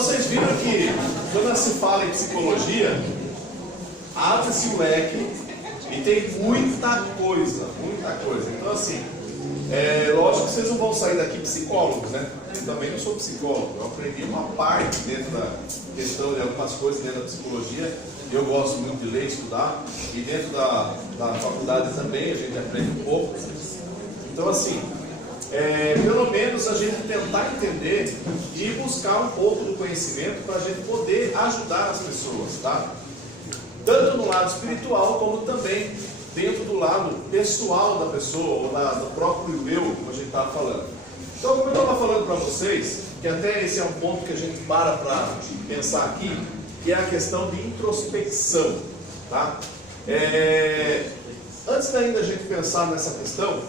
vocês viram que quando se fala em psicologia, abre-se o leque e tem muita coisa, muita coisa. Então assim, lógico que vocês não vão sair daqui psicólogos, né? Eu também não sou psicólogo, eu aprendi uma parte dentro da questão de algumas coisas dentro da psicologia. Eu gosto muito de ler, estudar, e dentro da faculdade também a gente aprende um pouco. Então assim, pelo menos a gente tentar entender e buscar um pouco do conhecimento para a gente poder ajudar as pessoas, tá? Tanto no lado espiritual como também dentro do lado pessoal da pessoa, ou do próprio eu, como a gente estava falando. Então, como eu estava falando para vocês, que até esse é um ponto que a gente para pensar aqui, que é a questão de introspecção, tá? Antes ainda a gente pensar nessa questão,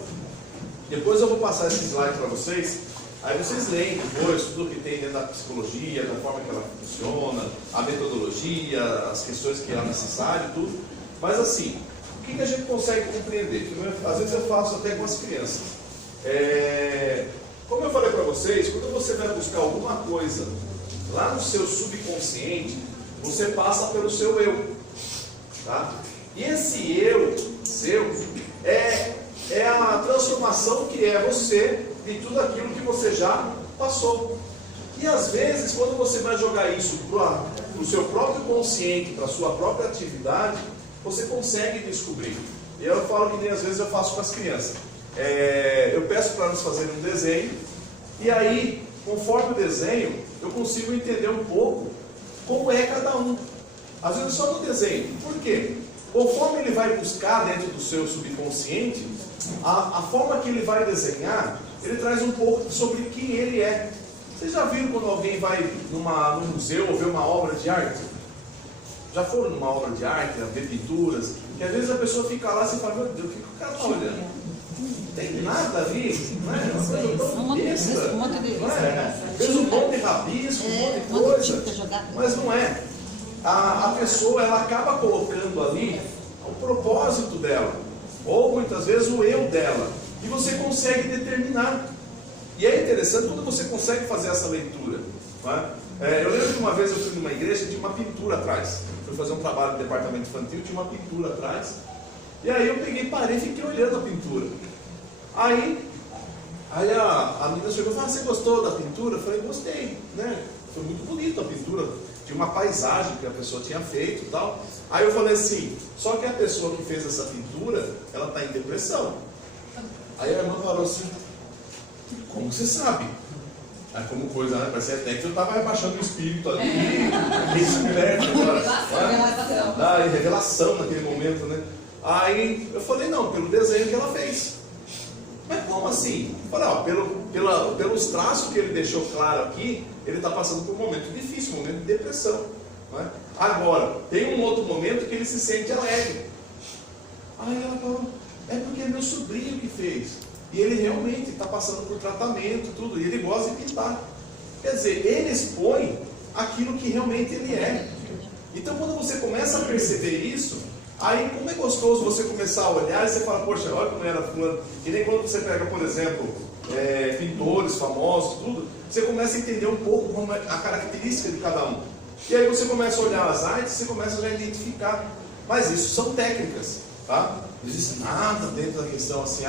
depois eu vou passar esse slide para vocês, aí vocês leem depois tudo que tem dentro da psicologia, da forma que ela funciona, a metodologia, as questões que é necessário, tudo. Mas assim, o que a gente consegue compreender? Às vezes eu faço até com as crianças. Como eu falei para vocês, quando você vai buscar alguma coisa lá no seu subconsciente, você passa pelo seu eu, tá? E esse eu seu é a transformação que é você de tudo aquilo que você já passou. E às vezes, quando você vai jogar isso para o seu próprio consciente, para a sua própria atividade, você consegue descobrir. E eu falo que nem às vezes eu faço com as crianças. Eu peço para elas fazerem um desenho, e aí, conforme o desenho, eu consigo entender um pouco como é cada um. Às vezes só no desenho. Por quê? Conforme ele vai buscar dentro do seu subconsciente, a forma que ele vai desenhar, ele traz um pouco sobre quem ele é. Vocês já viram quando alguém vai num museu ou ver uma obra de arte? Já foram numa obra de arte, ver pinturas, que às vezes a pessoa fica lá e fala, meu Deus, o que o cara está olhando? Não tem nada ali, não é? Uma coisa tão besta, fez um monte de rabisco, um monte de coisa, mas não é. A pessoa, ela acaba colocando ali o propósito dela, ou muitas vezes o eu dela, e você consegue determinar. E é interessante quando você consegue fazer essa leitura, não é? Eu lembro que uma vez eu fui numa igreja e tinha uma pintura atrás. Fui fazer um trabalho no departamento infantil, tinha uma pintura atrás. E aí eu peguei, parei e fiquei olhando a pintura. Aí a menina chegou e falou, você gostou da pintura? Eu falei, gostei, né? Foi muito bonita a pintura. Tinha uma paisagem que a pessoa tinha feito e tal. Aí eu falei assim, só que a pessoa que fez essa pintura, ela está em depressão. Aí a irmã falou assim, como você sabe? Aí como coisa, né? Parecia até que eu estava rebaixando o espírito ali, esperto agora. Revelação naquele momento, né? Aí eu falei, não, pelo desenho que ela fez. Mas como assim? Eu falei, pelos traços que ele deixou claro aqui, ele está passando por um momento difícil, um momento de depressão. Não é? Agora, tem um outro momento que ele se sente alegre. Aí ela falou, é porque é meu sobrinho que fez. E ele realmente está passando por tratamento, tudo, e ele gosta de pintar. Quer dizer, ele expõe aquilo que realmente ele é. Então, quando você começa a perceber isso, aí como é gostoso você começar a olhar e você fala, poxa, olha como era fulano. E nem quando você pega, por exemplo, pintores famosos, tudo, você começa a entender um pouco como é a característica de cada um. E aí você começa a olhar as artes, você começa a já identificar. Mas isso são técnicas, tá? Não existe nada dentro da questão assim,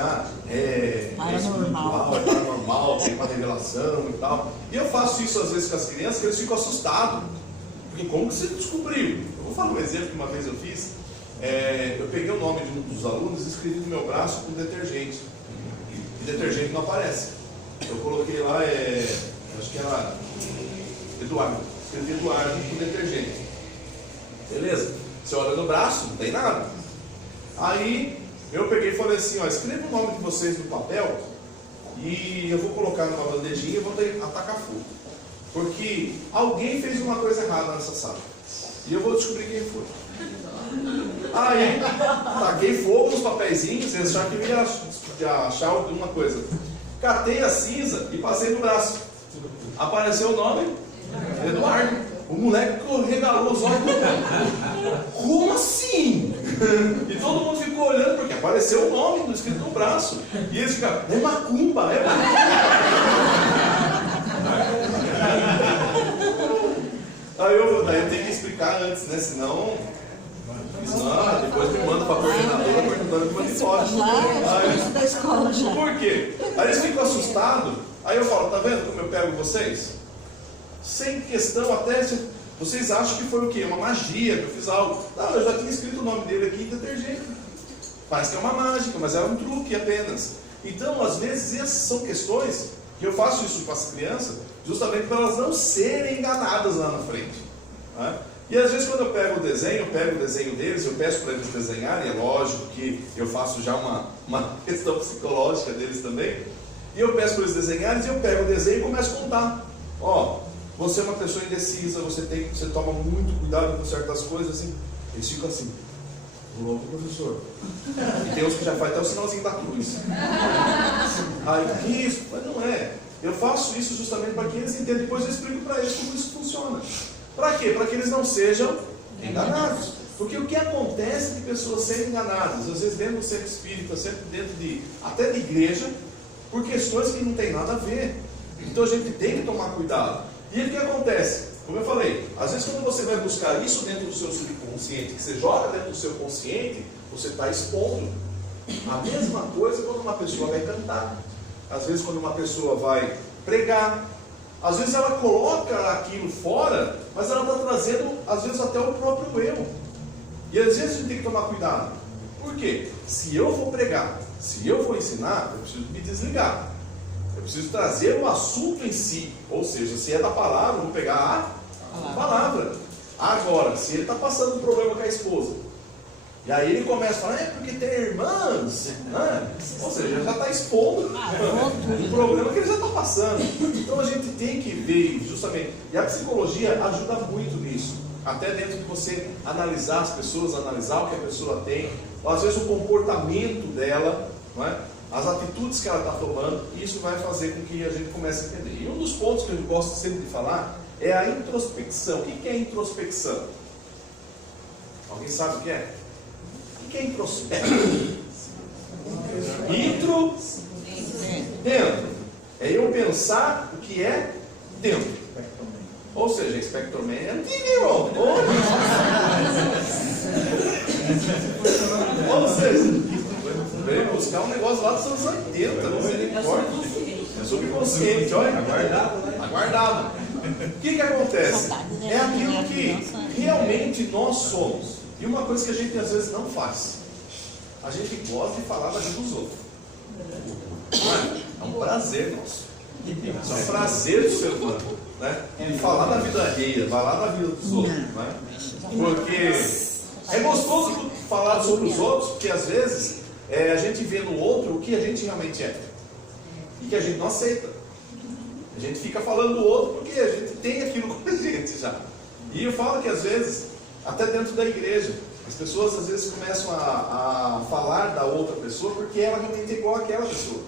paranormal, tem uma revelação e tal. E eu faço isso às vezes com as crianças, que eles ficam assustados. Porque como que você descobriu? Eu vou falar um exemplo que uma vez eu fiz. Eu peguei o nome de um dos alunos e escrevi no meu braço com detergente. E detergente não aparece. Eu coloquei lá, acho que era Eduardo. Escrevi Eduardo com detergente. Beleza? Você olha no braço, não tem nada. Aí eu peguei e falei assim, escreva o nome de vocês no papel e eu vou colocar numa bandejinha e vou atacar fogo. Porque alguém fez uma coisa errada nessa sala. E eu vou descobrir quem foi. Aí, taquei fogo nos papeizinhos, eles acharam que eu ia achar alguma coisa. Catei a cinza e passei no braço. Apareceu o nome? Eduardo. O moleque regalou os olhos. Como assim? E todo mundo ficou olhando, porque apareceu o nome escrito no braço. E eles ficaram, é macumba, é macumba. pagar antes, né? Senão depois me manda para a coordenadora, me manda embora. Da escola já. Por quê? Aí eles ficam assustados, aí eu falo, tá vendo como eu pego vocês? Sem questão, até vocês acham que foi o quê? Uma magia, que eu fiz algo. Não, eu já tinha escrito o nome dele aqui em detergente. Parece que é uma mágica, mas é um truque apenas. Então, às vezes, essas são questões que eu faço isso com as crianças, justamente para elas não serem enganadas lá na frente. Né? E às vezes, quando eu pego o desenho deles, eu peço para eles desenharem, é lógico que eu faço já uma questão psicológica deles também, e eu peço para eles desenharem, e eu pego o desenho e começo a contar. Ó, você é uma pessoa indecisa, você toma muito cuidado com certas coisas, assim. Eles ficam assim, louco, professor. E tem uns que já faz até o sinalzinho da cruz. Aí, isso, mas não é. Eu faço isso justamente para que eles entendam, depois eu explico para eles como isso funciona. Para quê? Para que eles não sejam enganados. Porque o que acontece de pessoas serem enganadas, às vezes dentro do centro espírita, sempre dentro até de igreja, por questões que não tem nada a ver. Então a gente tem que tomar cuidado. E o que acontece? Como eu falei, às vezes quando você vai buscar isso dentro do seu subconsciente, que você joga dentro do seu consciente, você está expondo. A mesma coisa quando uma pessoa vai cantar. Às vezes quando uma pessoa vai pregar. Às vezes ela coloca aquilo fora, mas ela está trazendo, às vezes, até o próprio eu. E às vezes a gente tem que tomar cuidado. Por quê? Se eu vou pregar, se eu vou ensinar, eu preciso me desligar. Eu preciso trazer o assunto em si. Ou seja, se é da palavra, eu vou pegar a palavra. Agora, se ele está passando um problema com a esposa, e aí ele começa a falar, porque tem irmãs, né? Ou seja, já está expondo o problema que ele já está passando. Então a gente tem que ver justamente, e a psicologia ajuda muito nisso, até dentro de você analisar as pessoas, analisar o que a pessoa tem, ou às vezes o comportamento dela, não é? As atitudes que ela está tomando, e isso vai fazer com que a gente comece a entender. E um dos pontos que eu gosto sempre de falar é a introspecção. O que é introspecção? Alguém sabe o que é? O que é introspecção? Dentro. É eu pensar o que é dentro. Ou seja, espectroman é antigo. Ou seja, veio buscar um negócio lá dos anos 80, misericórdia. É subconsciente, olha, aguardado. O que acontece? É aquilo que realmente nós somos. E uma coisa que a gente às vezes não faz. A gente gosta de falar da vida dos outros. É um prazer nosso. É um prazer do ser humano, né? E falar da vida alheia, falar da vida dos outros, né? Porque é gostoso falar sobre os outros, porque às vezes a gente vê no outro o que a gente realmente é e que a gente não aceita. A gente fica falando do outro porque a gente tem aquilo com a gente já. E eu falo que às vezes, até dentro da igreja, as pessoas às vezes começam a falar da outra pessoa porque ela realmente é igual àquela pessoa.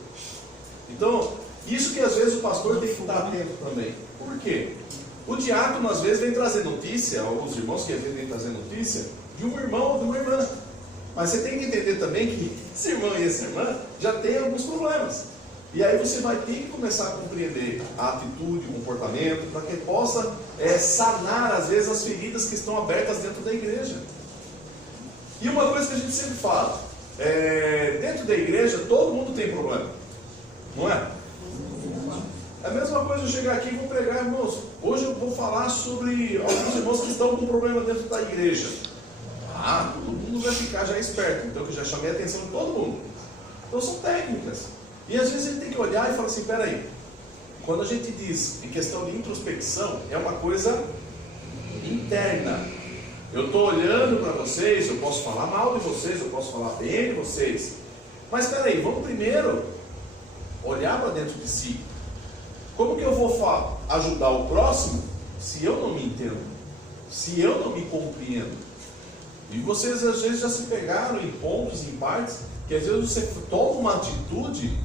Então, isso que às vezes o pastor tem que estar atento também. Por quê? O diácono às vezes vem trazer notícia, alguns irmãos que às vezes vêm trazer notícia de um irmão ou de uma irmã. Mas você tem que entender também que esse irmão e essa irmã já têm alguns problemas. E aí você vai ter que começar a compreender a atitude, o comportamento, para que possa sanar às vezes as feridas que estão abertas dentro da igreja. E uma coisa que a gente sempre fala, dentro da igreja todo mundo tem problema, não é? É a mesma coisa eu chegar aqui e vou pregar, irmãos, hoje eu vou falar sobre alguns irmãos que estão com problema dentro da igreja. Todo mundo vai ficar já esperto, então eu já chamei a atenção de todo mundo. Então são técnicas. E às vezes ele tem que olhar e falar assim, peraí, quando a gente diz em questão de introspecção, é uma coisa interna. Eu estou olhando para vocês, eu posso falar mal de vocês, eu posso falar bem de vocês. Mas peraí, vamos primeiro olhar para dentro de si. Como que eu vou ajudar o próximo se eu não me entendo? Se eu não me compreendo? E vocês às vezes já se pegaram em pontos, em partes, que às vezes você toma uma atitude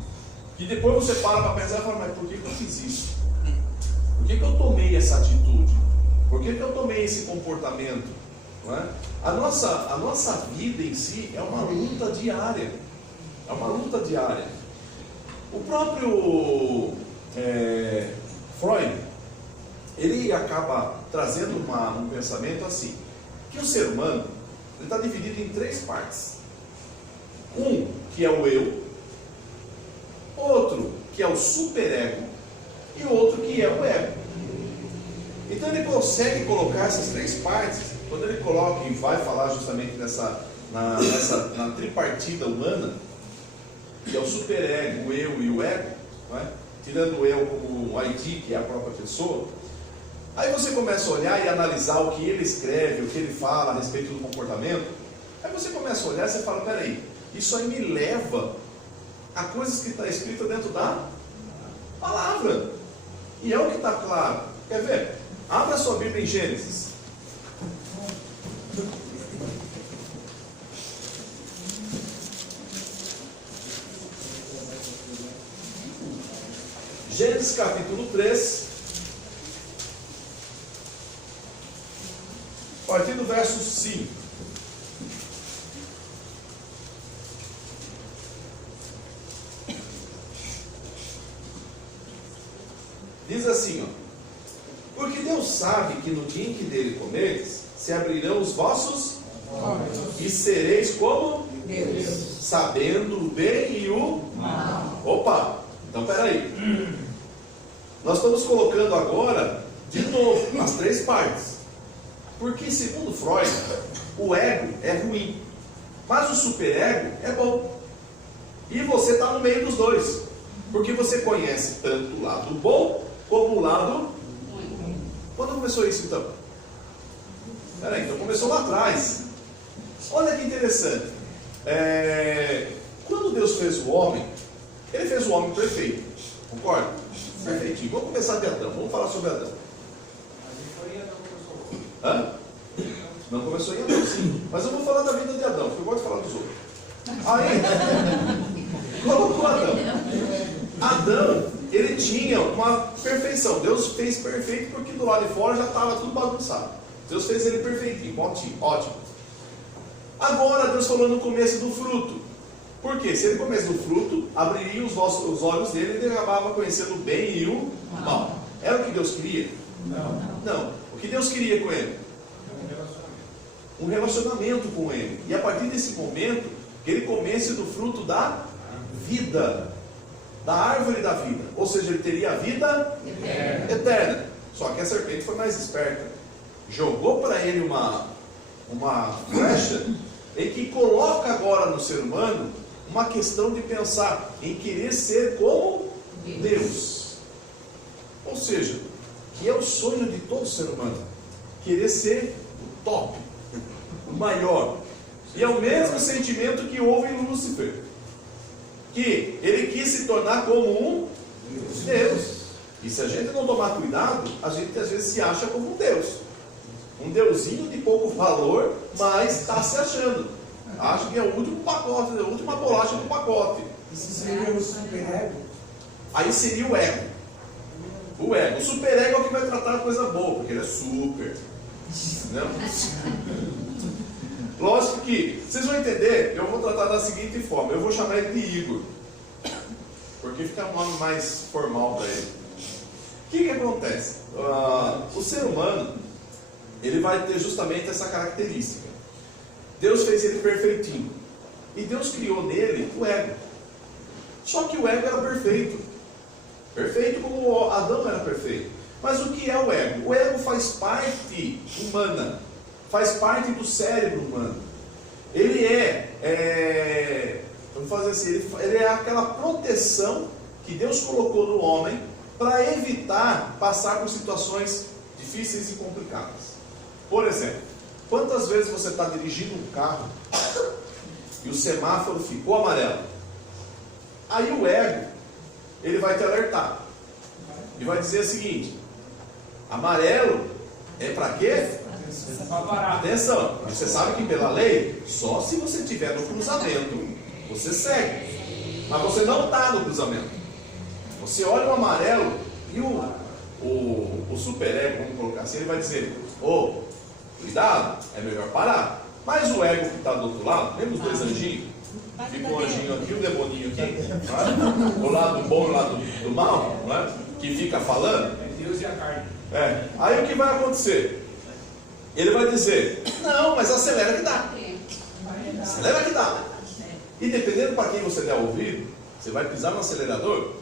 que depois você para pensar e fala, mas por que eu fiz isso? Por que eu tomei essa atitude? Por que eu tomei esse comportamento? Não é? A nossa vida em si é uma luta diária. É uma luta diária. O próprio Freud, ele acaba trazendo um pensamento assim. que o ser humano está dividido em 3 partes. Um que é o eu, outro que é o superego e outro que é o ego. Então ele consegue colocar essas 3 partes, quando ele coloca e vai falar justamente na tripartida humana, que é o superego, o eu e o ego, não é? Tirando o eu como o ID, que é a própria pessoa. Aí você começa a olhar e analisar o que ele escreve, o que ele fala a respeito do comportamento. Aí você começa a olhar e você fala, peraí, isso aí me leva a coisas que está escrito dentro da palavra. E é o que está claro. Quer ver? Abra sua Bíblia em Gênesis. Gênesis capítulo 3, a partir do verso 5. Diz assim, ó: porque Deus sabe que no dia em que dele comerdes, se abrirão os vossos olhos, e sereis como Deus, sabendo o bem e o mal. Opa, então peraí. Nós estamos colocando agora, de novo, as 3 partes. Porque, segundo Freud, o ego é ruim, mas o superego é bom. E você está no meio dos dois. Porque você conhece tanto o lado bom como o lado ruim. Quando começou isso, então? Peraí, então começou lá atrás. Olha que interessante. Quando Deus fez o homem, Ele fez o homem perfeito. Concorda? Perfeitinho. Vamos começar de Adão. Vamos falar sobre Adão. Hã? Não começou em Adão, sim. Mas eu vou falar da vida de Adão, porque eu gosto de falar dos outros. Aí, colocou Adão. Adão, ele tinha uma perfeição. Deus fez perfeito porque do lado de fora já estava tudo bagunçado. Deus fez ele perfeitinho, ótimo. Agora Deus falou no começo do fruto. Por quê? Se ele comesse do fruto, abriria os olhos dele e ele acabava conhecendo o bem e o mal. Era o que Deus queria? Não. O que Deus queria com ele? Um relacionamento com ele. E a partir desse momento, que ele comesse do fruto da vida, da árvore da vida. Ou seja, ele teria a vida eterna. Só que a serpente foi mais esperta. Jogou para ele uma flecha em que coloca agora no ser humano uma questão de pensar em querer ser como Deus. Ou seja, que é o sonho de todo ser humano, querer ser o top, o maior. E é o mesmo sentimento que houve em Lúcifer, que ele quis se tornar como um Deus. E se a gente não tomar cuidado, a gente às vezes se acha como um Deus, um deusinho de pouco valor, mas está se achando. Acho que é o último pacote, a última bolacha do pacote. Isso seria o superego? Aí seria o ego. O ego. O superego é o que vai tratar a coisa boa, porque ele é super. Entendeu? Lógico que, vocês vão entender, eu vou tratar da seguinte forma. Eu vou chamar ele de Igor, porque fica um nome mais formal para ele. O que acontece? O ser humano, ele vai ter justamente essa característica. Deus fez ele perfeitinho. E Deus criou nele o ego. Só que o ego era perfeito. Perfeito como Adão era perfeito. Mas o que é o ego? O ego faz parte humana. Faz parte do cérebro humano. Ele vamos fazer assim, ele é aquela proteção que Deus colocou no homem para evitar passar por situações difíceis e complicadas. Por exemplo, quantas vezes você está dirigindo um carro e o semáforo ficou amarelo? Aí o ego, ele vai te alertar e vai dizer o seguinte: amarelo é para quê? Atenção, você sabe que pela lei, só se você estiver no cruzamento, você segue. Mas você não está no cruzamento. Você olha o amarelo e o superego, vamos colocar assim, ele vai dizer: cuidado, é melhor parar. Mas o ego que está do outro lado, lembra os 2 anjinhos? Fica um anjinho aqui, um demoninho aqui, é? O lado bom e o lado do mal, não é? Que fica falando. É Deus e a carne. Aí o que vai acontecer? ele vai dizer, não, mas acelera que dá. Acelera que dá. E dependendo para quem você der ouvido, você vai pisar no acelerador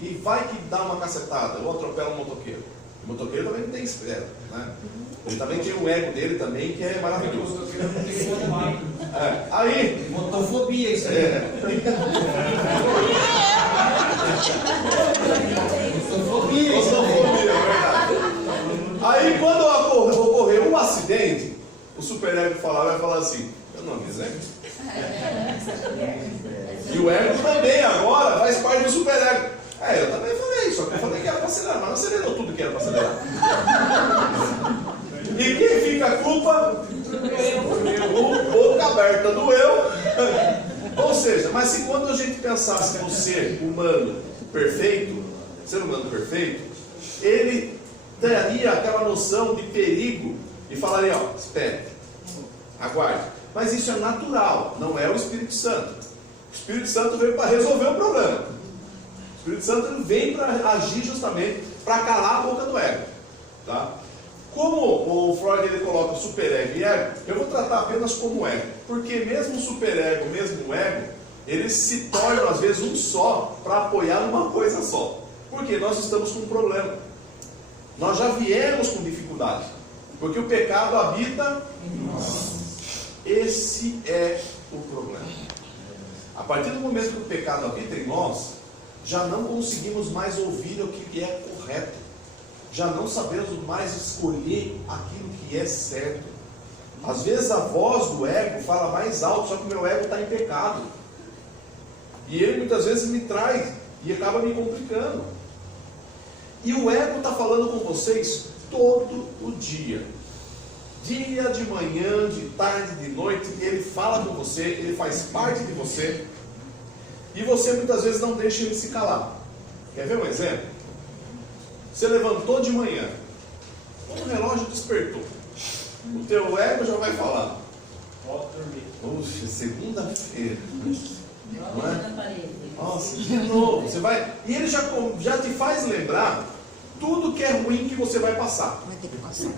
e vai que dá uma cacetada, ou atropela um motoqueiro. O motoqueiro também não tem espera, né? Ele também tem o ego dele também, que é maravilhoso. Aí... Motofobia isso aí. Motofobia, é verdade. Aí quando ocorrer um acidente, o superego vai falar assim, eu não avisei. E o ego também agora faz parte do superego. Eu também falei, só que eu falei que era para acelerar, mas não acelerou tudo que era para acelerar. E quem fica a culpa? Boca aberta do eu. Ou seja, mas se quando a gente pensasse no ser humano perfeito, ele daria aquela noção de perigo e falaria, ó, espere, aguarde. Mas isso é natural, não é o Espírito Santo. O Espírito Santo veio para resolver o problema. O Espírito Santo vem para agir justamente para calar a boca do ego. Tá? Como o Freud ele coloca superego e ego, eu vou tratar apenas como ego. Porque mesmo o superego, mesmo o ego, eles se tornam às vezes um só para apoiar numa coisa só. Porque nós estamos com um problema. Nós já viemos com dificuldade. Porque o pecado habita em nós. Esse é o problema. A partir do momento que o pecado habita em nós, já não conseguimos mais ouvir o que é correto. Já não sabemos mais escolher aquilo que é certo. Às vezes a voz do ego fala mais alto, só que o meu ego está em pecado. E ele muitas vezes me traz e acaba me complicando. E o ego está falando com vocês todo o dia. Dia de manhã, de tarde, de noite, ele fala com você, ele faz parte de você. E você muitas vezes não deixa ele se calar. Quer ver um exemplo? Você levantou de manhã, o relógio despertou. O teu ego já vai falar. Pode dormir. Puxa, segunda-feira. Não é? Nossa, de novo. Você vai, e ele já te faz lembrar tudo que é ruim que você vai passar. Vai ter que passar.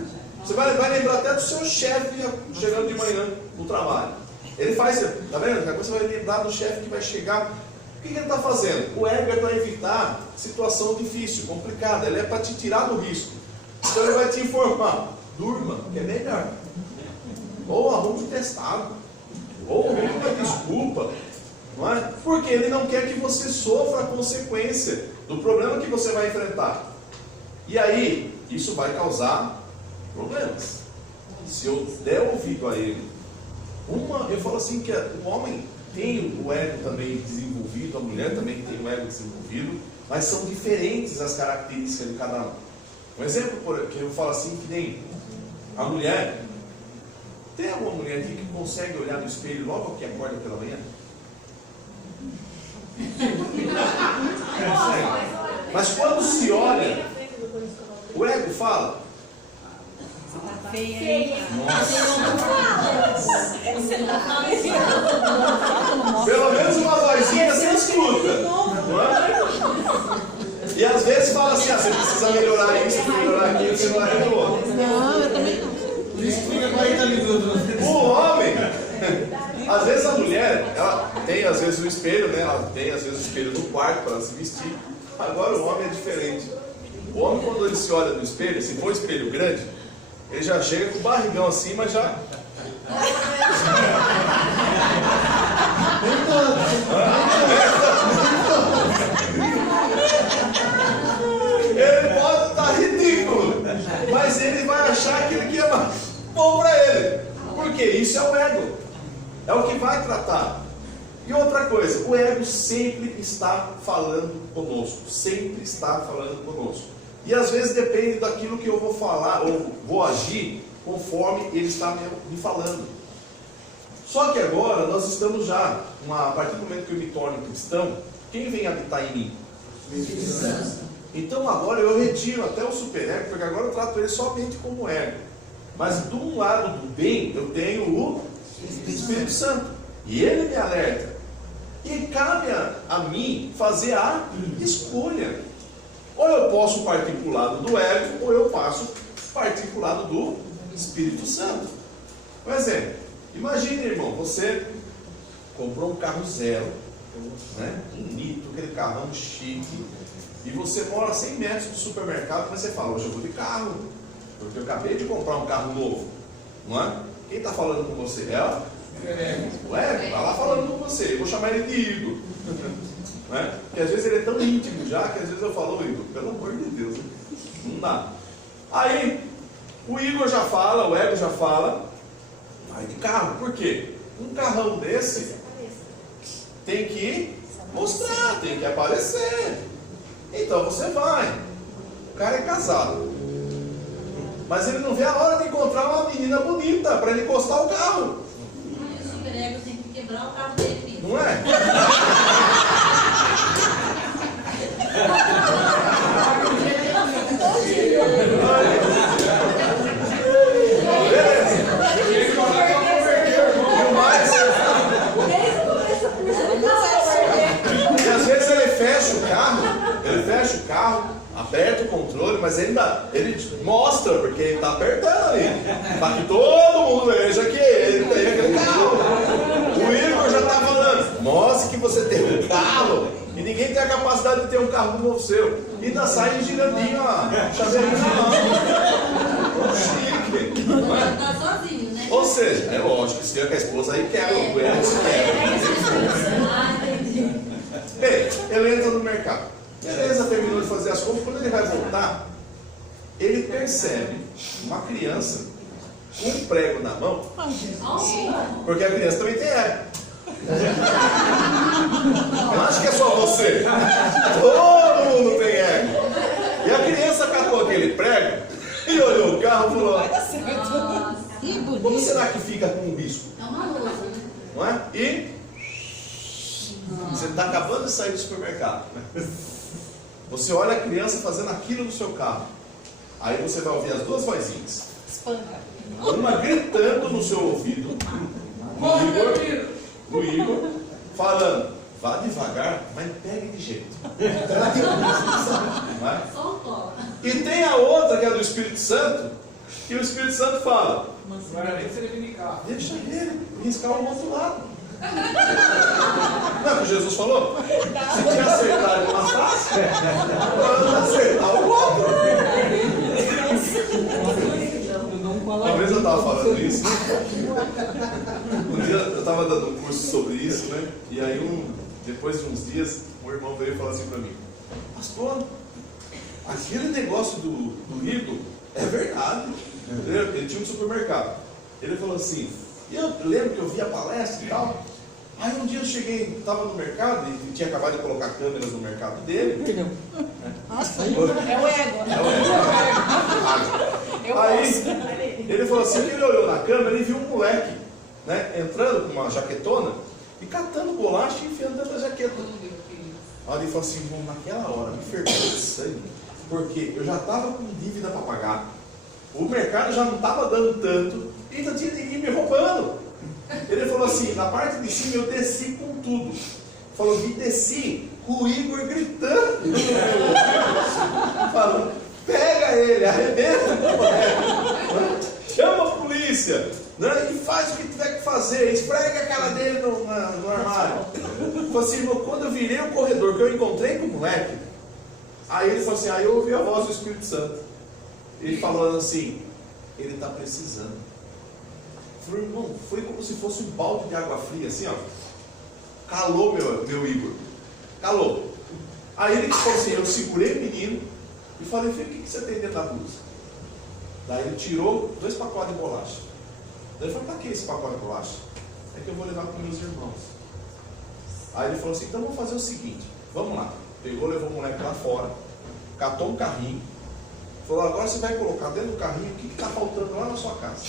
Você vai lembrar até do seu chefe chegando de manhã no trabalho. Ele faz, tá vendo? Daqui a pouco você vai lembrar do chefe que vai chegar. O que ele está fazendo? O ego é para evitar situação difícil, complicada. Ele é para te tirar do risco. Então ele vai te informar. Durma, que é melhor. Ou arrume um testado. Ou arrume uma desculpa. Não é? Porque ele não quer que você sofra a consequência do problema que você vai enfrentar. E aí, isso vai causar problemas. Se eu der ouvido a ele, eu falo assim que o homem tem o ego também desenvolvido, a mulher também tem o ego desenvolvido, mas são diferentes as características de cada um. Um exemplo que eu falo assim, que nem a mulher. Tem alguma mulher aqui que consegue olhar no espelho logo que acorda pela manhã? Mas quando se olha, o ego fala. Pelo menos uma vozinha você escuta. Não é? E às vezes fala assim, você precisa melhorar isso, melhorar aquilo, melhorar aquilo outro. Não, eu também não. Explica 40 minutos. O homem, às vezes a mulher, ela tem às vezes o espelho, né? Ela tem às vezes o espelho no quarto para ela se vestir. Agora o homem é diferente. O homem, quando ele se olha no espelho, se for um espelho grande, ele já chega com o barrigão assim, mas já. Ele pode estar ridículo, mas ele vai achar aquilo que é bom para ele, porque isso é o ego, é o que vai tratar. E outra coisa, o ego sempre está falando conosco, sempre está falando conosco. E às vezes depende daquilo que eu vou falar ou vou agir conforme ele está me falando. Só que agora nós estamos já, a partir do momento que eu me torno cristão, quem vem habitar em mim? Então agora eu retiro até o superego, porque agora eu trato ele somente como ego. Mas do um lado do bem eu tenho o Espírito Santo. E ele me alerta. E cabe a mim fazer a escolha. Ou eu posso partir para o lado do ego, ou eu passo partir para o lado do Espírito Santo. Por exemplo, imagine, irmão, você comprou um carro zero, né? Bonito, aquele carrão chique, e você mora a 100 metros do supermercado, mas você fala, hoje eu vou de carro, porque eu acabei de comprar um carro novo, não é? Quem está falando com você? É o Ego, está lá falando com você. Eu vou chamar ele de Igor, né? Porque às vezes ele é tão íntimo já, que às vezes eu falo, Igor, pelo amor de Deus, né? Não dá. Aí, o Igor já fala, o Ego já fala, vai de carro. Por quê? Um carrão desse tem que mostrar, tem que aparecer. Então você vai. O cara é casado, mas ele não vê a hora de encontrar uma menina bonita para ele encostar o carro. O superego tem que quebrar o carro dele mesmo. Não é? E às vezes ele fecha o carro, aperta o controle, mas ele mostra, porque ele está apertando ali, para que todo mundo veja que ele tem aquele carro. O Igor já está falando, mostre que você tem um carro, e ninguém tem a capacidade de ter um carro novo seu. E ainda sai girandinho a chaveirinho na mão. Chique. Tá sozinho, né? Ou seja, é lógico, se vier com a esposa aí quebra o goiano, se quebra. Bem, ele entra no mercado. Beleza, terminou de fazer as compras. Quando ele vai voltar, ele percebe uma criança com um prego na mão, porque a criança também tem ego. Não acho que é só você. Todo mundo tem ego. E a criança catou aquele prego e olhou o carro e falou: como será que fica com o risco? É uma lousa, né? Não é? E você está acabando de sair do supermercado, né? Você olha a criança fazendo aquilo no seu carro. Aí você vai ouvir as duas vozinhas. Uma gritando no seu ouvido, o Igor, falando: vá devagar, mas pegue de jeito. Não é? Só um toque. E tem a outra que é do Espírito Santo, que o Espírito Santo fala: Agora nem se ele vir de carro. deixa ele riscar o outro lado. Não é o que Jesus falou? Se te acertar uma face, pode acertar o outro. Uma vez eu estava falando isso. Um dia eu estava dando um curso sobre isso, né? E aí, depois de uns dias, um irmão veio e falou assim para mim: pastor, aquele negócio do Igor é verdade. Ele tinha um supermercado. Ele falou assim: eu lembro que eu vi a palestra e tal. Aí um dia eu cheguei, estava no mercado e tinha acabado de colocar câmeras no mercado dele. Nossa, é o ego. Aí ele falou assim, que ele olhou na câmera e viu um moleque, né, entrando com uma jaquetona e catando bolacha e enfiando dentro da jaqueta. Aí ele falou assim: bom, naquela hora me ferveu de sangue, porque eu já estava com dívida para pagar. O mercado já não estava dando tanto e ainda tinha ninguém me roubando. Ele falou assim: na parte de cima eu desci com tudo. Falou que desci com o Igor gritando, falando: pega ele, arrebenta, chama a polícia, né, e faz o que tiver que fazer, esfrega a cara dele no armário. Falou assim: irmão, quando eu virei o corredor, que eu encontrei com o moleque, aí ele falou assim: aí eu ouvi a voz do Espírito Santo, ele falando assim: ele está precisando. Falei: irmão, foi como se fosse um balde de água fria, assim, ó. Calou meu Igor. Calou. Aí ele falou assim: eu segurei o menino e falei: filho, o que você tem dentro da blusa? Daí ele tirou 2 pacotes de bolacha. Daí ele falou: para que esse pacote de bolacha? É que eu vou levar para meus irmãos. Aí ele falou assim: então vamos fazer o seguinte, vamos lá. Pegou, levou o moleque lá fora, catou um carrinho, falou: agora você vai colocar dentro do carrinho o que está faltando lá na sua casa.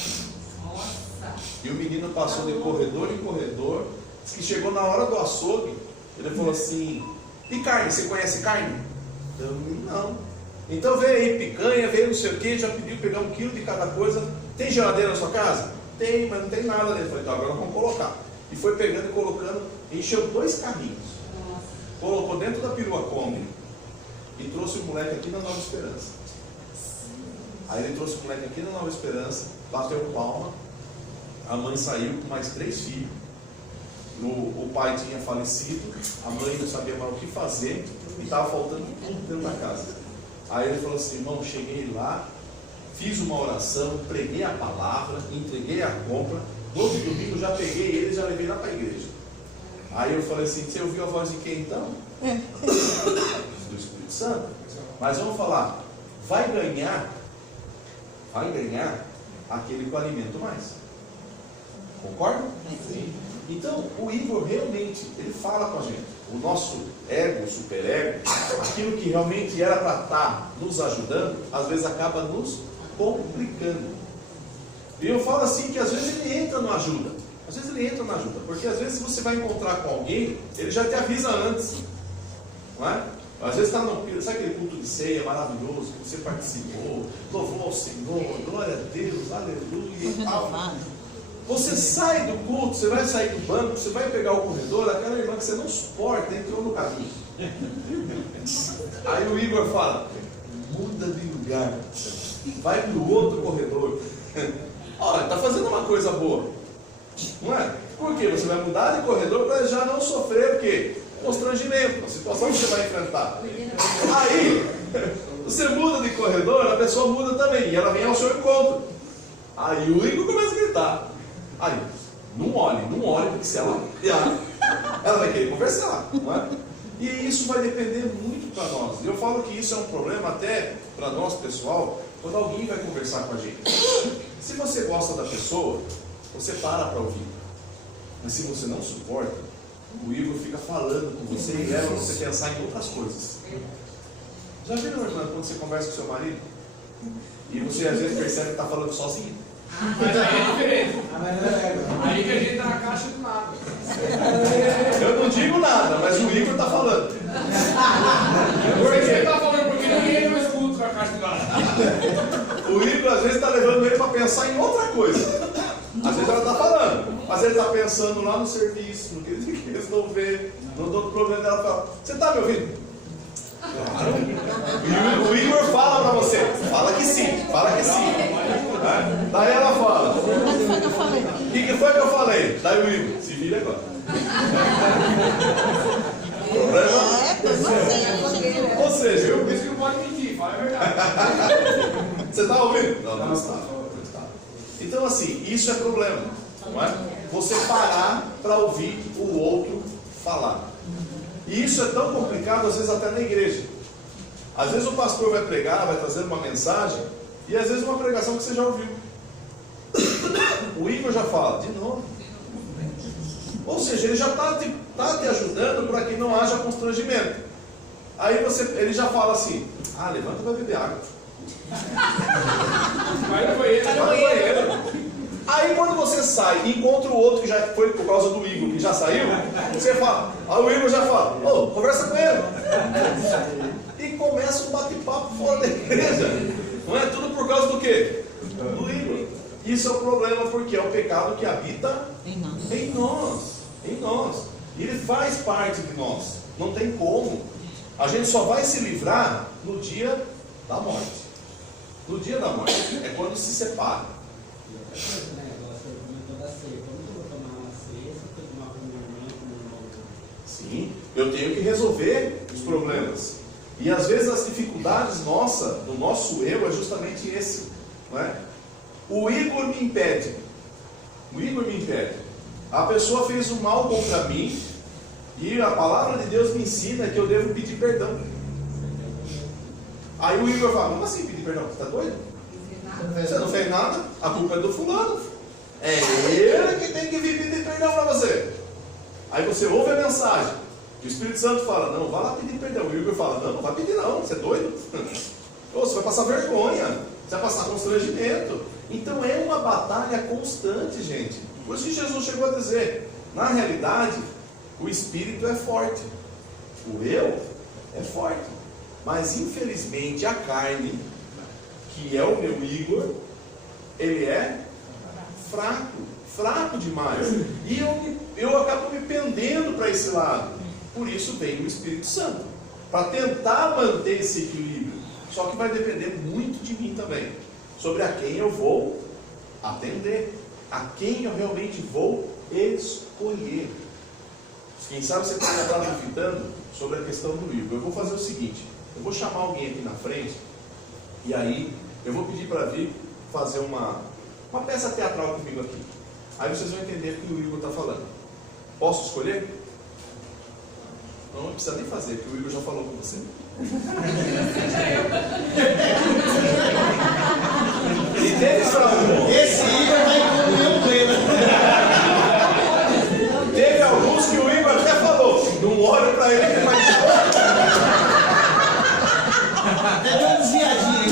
E o menino passou de corredor em corredor, disse que chegou na hora do açougue. Ele falou assim: e carne, você conhece carne? Eu: não. Então veio aí picanha, veio não sei o que, já pediu pegar 1 quilo de cada coisa. Tem geladeira na sua casa? Tem, mas não tem nada dentro. Eu falei: então agora vamos colocar. E foi pegando e colocando, encheu 2 carrinhos, colocou dentro da perua Kombi e trouxe o moleque aqui na Nova Esperança. Aí ele trouxe o moleque aqui na Nova Esperança, bateu palma, a mãe saiu com mais 3 filhos. O pai tinha falecido, a mãe não sabia mais o que fazer e estava faltando tudo dentro da casa. Aí ele falou assim: irmão, cheguei lá, fiz uma oração, preguei a palavra, entreguei a compra, no outro domingo já peguei ele e já levei lá para a igreja. Aí eu falei assim: você ouviu a voz de quem então? Do Espírito Santo. Mas vamos falar, vai ganhar aquele que alimenta mais. Concorda? Sim. Então, o Igor realmente, ele fala com a gente. O nosso ego, o superego, aquilo que realmente era para estar nos ajudando, às vezes acaba nos complicando. E eu falo assim que às vezes ele entra na ajuda. Às vezes ele entra na ajuda. Porque às vezes você vai encontrar com alguém, ele já te avisa antes. Não é? Às vezes está no, sabe aquele culto de ceia maravilhoso que você participou, louvou ao Senhor, glória a Deus, aleluia e tal. Você sai do culto, você vai sair do banco, você vai pegar o corredor, aquela irmã que você não suporta entrou no caminho. Aí o Igor fala: muda de lugar, vai para o outro corredor. Olha, está fazendo uma coisa boa, não é? Por quê? Você vai mudar de corredor para já não sofrer o quê? Constrangimento, a situação que você vai enfrentar. Aí você muda de corredor, a pessoa muda também, e ela vem ao seu encontro. Aí o Igor começa a gritar. Aí, não olhe, porque se ela vai querer conversar, não é? E isso vai depender muito para nós. Eu falo que isso é um problema até para nós, pessoal, quando alguém vai conversar com a gente. Se você gosta da pessoa, você para ouvir. Mas se você não suporta, o Igor fica falando com você e leva você a pensar em outras coisas. Já viram, irmã, quando você conversa com seu marido e você às vezes percebe que está falando sozinho? Mas aí é diferente. Aí que a gente tá na caixa do nada. Eu não digo nada, mas o Igor está falando. Porque ele tá falando, porque ninguém não escuta com a caixa do nada. O Igor às vezes está levando ele para pensar em outra coisa. Às vezes ela está falando, mas ele está pensando lá no serviço, no que ele tem que resolver, no outro problema dela. Fala: você está me ouvindo? Claro. O Igor fala para você: fala que sim, fala que sim. Daí ela fala: o que foi que eu falei? Daí o Igor: se vira agora. Ou seja, Eu penso que não pode mentir, fala a verdade. você está ouvindo? Não está. Então, assim, isso é problema, não é? Você parar para ouvir o outro falar. E isso é tão complicado, às vezes, até na igreja. Às vezes o pastor vai pregar, vai trazer uma mensagem, e às vezes uma pregação que você já ouviu. O Igor já fala: de novo. Ou seja, ele já está te ajudando para que não haja constrangimento. Aí ele já fala assim: levanta e vai beber água. Vai no banheiro. Aí quando você sai e encontra o outro que já foi por causa do Igor, que já saiu, você fala, aí o Igor já fala: conversa com ele. E começa um bate-papo fora da igreja. Não é tudo por causa do quê? Do Igor. Isso é o problema, porque é o pecado que habita em nós. E ele faz parte de nós. Não tem como. A gente só vai se livrar no dia da morte. No dia da morte é quando se separa. Sim, eu tenho que resolver os problemas. E às vezes as dificuldades nossas, do nosso eu, é justamente esse, não é? O Igor me impede. A pessoa fez um mal contra mim e a palavra de Deus me ensina que eu devo pedir perdão. Aí o Igor fala: como assim pedir perdão? Você está doido? Você não fez nada, a culpa é do fulano. É ele que tem que vir pedir perdão para você. Aí você ouve a mensagem, o Espírito Santo fala: não, vai lá pedir perdão. O Igor fala: não vai pedir não, você é doido? Você vai passar vergonha, você vai passar constrangimento. Então é uma batalha constante, gente. Por isso que Jesus chegou a dizer: na realidade, o Espírito é forte, o eu é forte, mas infelizmente a carne, que é o meu Igor, ele é fraco demais. E eu acabo me pendendo para esse lado. Por isso vem o Espírito Santo, para tentar manter esse equilíbrio. Só que vai depender muito de mim também. sobre a quem eu vou atender, a quem eu realmente vou escolher. Quem sabe você pode estar duvidando sobre a questão do Igor. Eu vou fazer o seguinte, eu vou chamar alguém aqui na frente, e aí eu vou pedir para vir fazer uma peça teatral comigo aqui. Aí vocês vão entender o que o Igor está falando. Posso escolher? Não precisa nem fazer, porque o Igor já falou com você. E teve Esse Igor vai em comunhão plena. Teve alguns que o Igor até falou, não olha para ele que ele vai dizer. É uma desviadinha.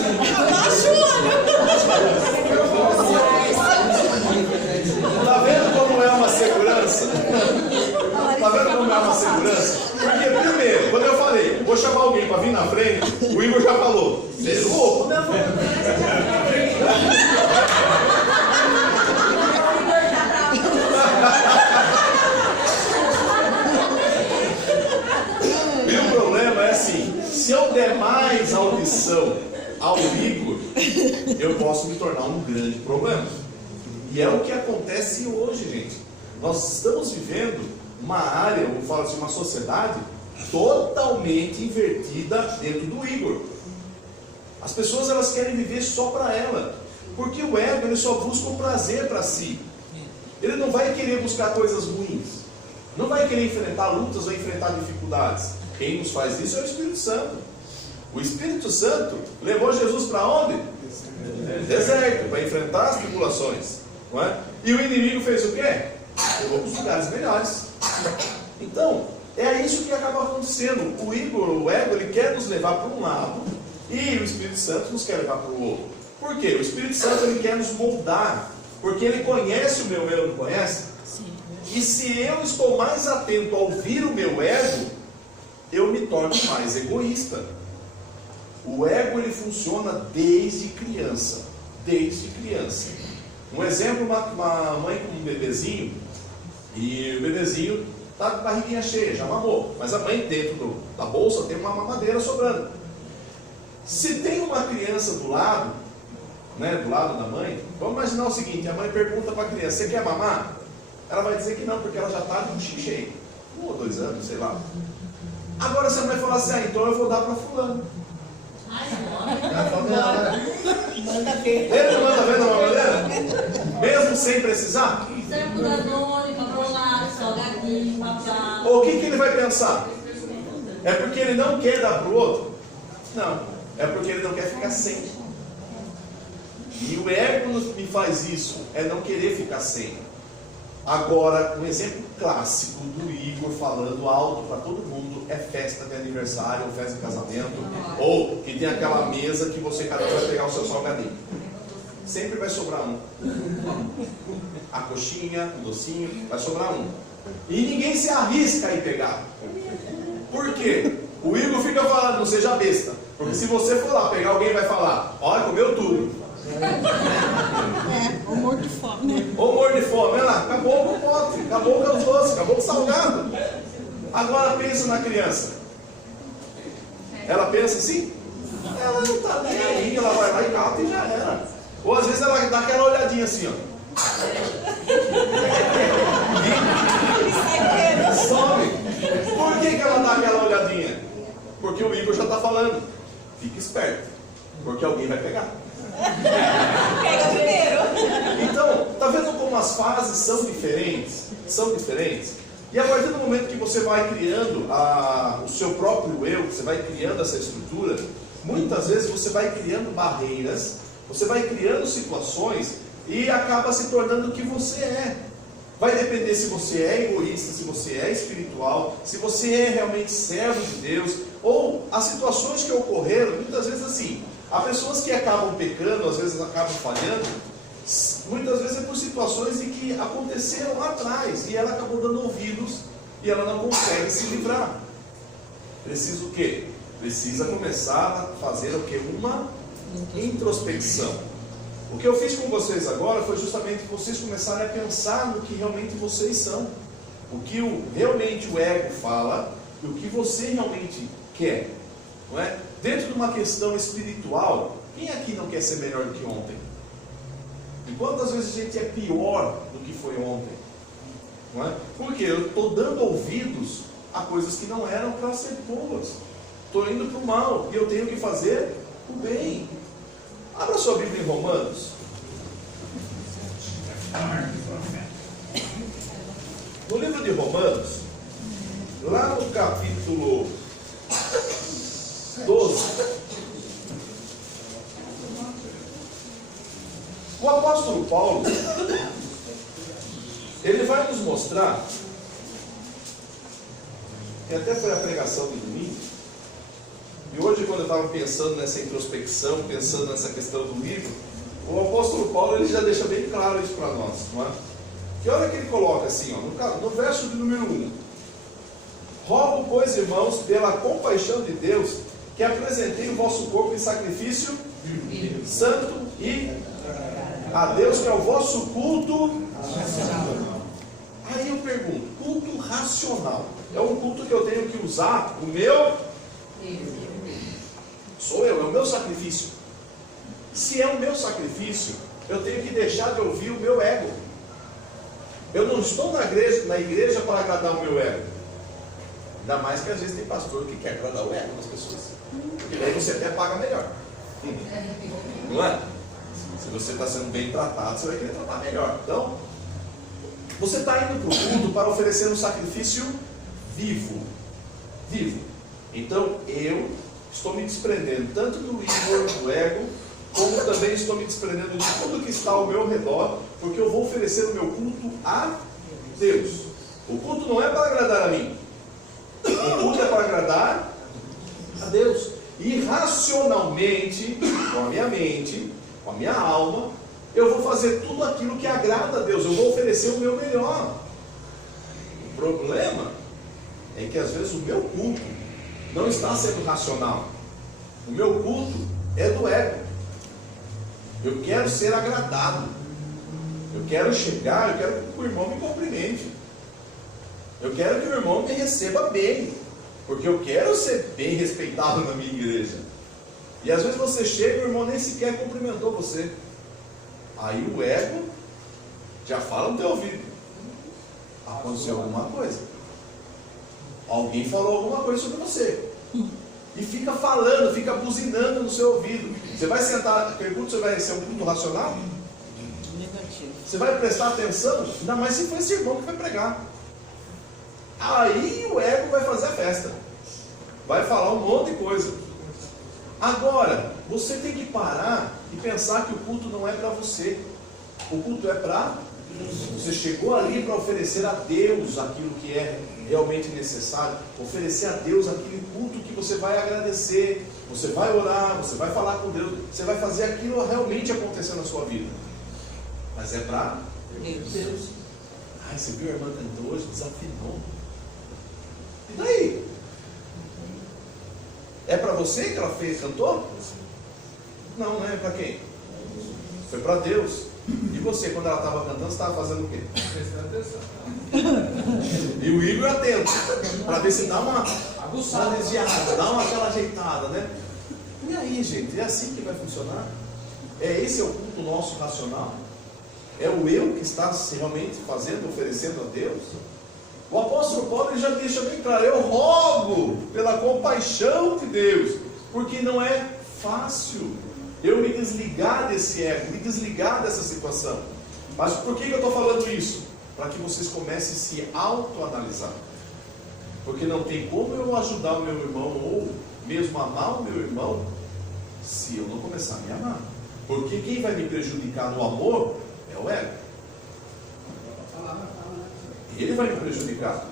Tá vendo como é uma segurança? Tá vendo como é uma segurança? Porque primeiro, quando eu falei, vou chamar alguém para vir na frente, o Igor já falou, você é louco? E o problema é assim, se eu der mais audição ao Igor, eu posso me tornar um grande problema. E é o que acontece hoje, gente. Nós estamos vivendo uma área, eu falo assim, uma sociedade totalmente invertida dentro do Igor. As pessoas, elas querem viver só para ela, porque o ego, ele só busca o prazer para si. Ele não vai querer buscar coisas ruins, não vai querer enfrentar lutas ou enfrentar dificuldades. Quem nos faz isso é o Espírito Santo. O Espírito Santo levou Jesus para onde? Deserto, para enfrentar as tribulações, não é? E o inimigo fez o quê? Levou para os lugares melhores. Então, é isso que acaba acontecendo. O Igor, o ego, ele quer nos levar para um lado e o Espírito Santo nos quer levar para o outro. Por quê? O Espírito Santo, ele quer nos moldar, porque ele conhece o meu eu, não conhece? Sim. E se eu estou mais atento a ouvir o meu ego, eu me torno mais egoísta. O ego, ele funciona desde criança. Desde criança. Um exemplo, uma mãe com um bebezinho, e o bebezinho está com a barriguinha cheia, já mamou, mas a mãe dentro da bolsa tem uma mamadeira sobrando. Se tem uma criança do lado, né, do lado da mãe, vamos imaginar o seguinte, a mãe pergunta para a criança, você quer mamar? Ela vai dizer que não, porque ela já está de um chique cheio, 1 ou 2 anos, sei lá. Agora se a mãe falar assim, então eu vou dar para fulano. Ele não manda ver na mamadeira? Mesmo sem precisar? Servo da dona, patrolado, salgadinho, papá. Ou o que ele vai pensar? É porque ele não quer dar para o outro? Não, é porque ele não quer ficar sem. E o ego me faz isso, é não querer ficar sem. Agora, um exemplo clássico do Igor falando alto para todo mundo é festa de aniversário, ou festa de casamento, ou que tem aquela mesa que você cada um vai pegar o seu salgadinho. Sempre vai sobrar um. A coxinha, o docinho, vai sobrar um. E ninguém se arrisca em pegar. Por quê? O Igor fica falando, não seja besta. Porque se você for lá pegar, alguém vai falar, olha, comeu tudo. Ou morto de fome, né? Ou morto de fome, olha lá, acabou com o pote, acabou com os doces, acabou com o salgado. Agora pensa na criança. Ela pensa assim? Ela não está nem aí, ela vai lá e cata e já era. Ou às vezes ela dá aquela olhadinha assim, ó. E some. Por que ela dá aquela olhadinha? Porque o Igor já está falando. Fique esperto, porque alguém vai pegar. Pega primeiro. Então, tá vendo como as fases são diferentes? São diferentes. E a partir do momento que você vai criando o seu próprio eu, você vai criando essa estrutura, muitas vezes você vai criando barreiras, você vai criando situações e acaba se tornando o que você é. Vai depender se você é egoísta, se você é espiritual, se você é realmente servo de Deus, ou as situações que ocorreram, muitas vezes assim, há pessoas que acabam pecando, às vezes acabam falhando, muitas vezes é por situações em que aconteceram lá atrás, e ela acabou dando ouvidos, e ela não consegue se livrar. Precisa o quê? Precisa começar a fazer o quê? Uma introspecção. O que eu fiz com vocês agora foi justamente vocês começarem a pensar no que realmente vocês são. O que realmente o ego fala e o que você realmente quer. Não é? Dentro de uma questão espiritual, quem aqui não quer ser melhor do que ontem? E quantas vezes a gente é pior do que foi ontem? Não é? Porque eu estou dando ouvidos a coisas que não eram para ser boas. Estou indo para o mal e eu tenho que fazer o bem. Abra sua Bíblia em Romanos. No livro de Romanos, lá no capítulo 12, o apóstolo Paulo, ele vai nos mostrar, que até foi a pregação de domingo, e hoje quando eu estava pensando nessa introspecção, pensando nessa questão do livro, o apóstolo Paulo ele já deixa bem claro isso para nós, não é? Que olha que ele coloca assim, ó, no verso de número 1: rogo, pois, irmãos, pela compaixão de Deus, que apresentei o vosso corpo em sacrifício santo e a Deus, que é o vosso culto racional. Aí eu pergunto, culto racional é um culto que eu tenho que usar o meu? Sou eu, é o meu sacrifício. Se é o meu sacrifício, eu tenho que deixar de ouvir o meu ego. Eu não estou na igreja para agradar o meu ego. Ainda mais que às vezes tem pastor que quer agradar o ego das pessoas. Porque daí você até paga melhor. Não é? Se você está sendo bem tratado, você vai querer tratar melhor. Então, você está indo para o culto para oferecer um sacrifício vivo. Vivo. Então, eu estou me desprendendo tanto do Igor, do ego, como também estou me desprendendo de tudo que está ao meu redor, porque eu vou oferecer o meu culto a Deus. O culto não é para agradar a mim. O culto é para agradar a Deus. E racionalmente, com a minha mente, com a minha alma, eu vou fazer tudo aquilo que agrada a Deus. Eu vou oferecer o meu melhor. O problema é que às vezes o meu culto não está sendo racional. O meu culto é do ego. Eu quero ser agradado. Eu quero chegar, eu quero que o irmão me cumprimente. Eu quero que o irmão me receba bem. Porque eu quero ser bem respeitado na minha igreja. E às vezes você chega e o irmão nem sequer cumprimentou você. Aí o ego já fala no teu ouvido. Aconteceu alguma coisa. Alguém falou alguma coisa sobre você. E fica falando, fica buzinando no seu ouvido. Você vai sentar, aquele culto, você vai ser um culto racional? Negativo. Você vai prestar atenção? Ainda mais se for esse irmão que vai pregar. Aí o ego vai fazer a festa. Vai falar um monte de coisa. Agora, você tem que parar e pensar que o culto não é para você. O culto é para você. Chegou ali para oferecer a Deus aquilo que é realmente necessário. Oferecer a Deus aquele culto que você vai agradecer. Você vai orar, você vai falar com Deus. Você vai fazer aquilo realmente acontecer na sua vida. Mas é para Deus. Ai, você viu a irmã cantou hoje? Desafinou. E daí? É para você que ela cantou? Não, não é para quem? Foi para Deus. E você, quando ela estava cantando, você estava fazendo o quê? E o Igor atento, para ver se dá uma desviada, dá uma aquela ajeitada, né? E aí, gente, é assim que vai funcionar? Esse é o culto nosso racional? É o eu que está realmente fazendo, oferecendo a Deus? O apóstolo Paulo ele já deixa bem claro: eu rogo pela compaixão de Deus, porque não é fácil eu me desligar desse ego, me desligar dessa situação. Mas por que eu estou falando isso? Para que vocês comecem a se autoanalisar. Porque não tem como eu ajudar o meu irmão, ou mesmo amar o meu irmão, se eu não começar a me amar. Porque quem vai me prejudicar no amor é o ego. Ele vai me prejudicar.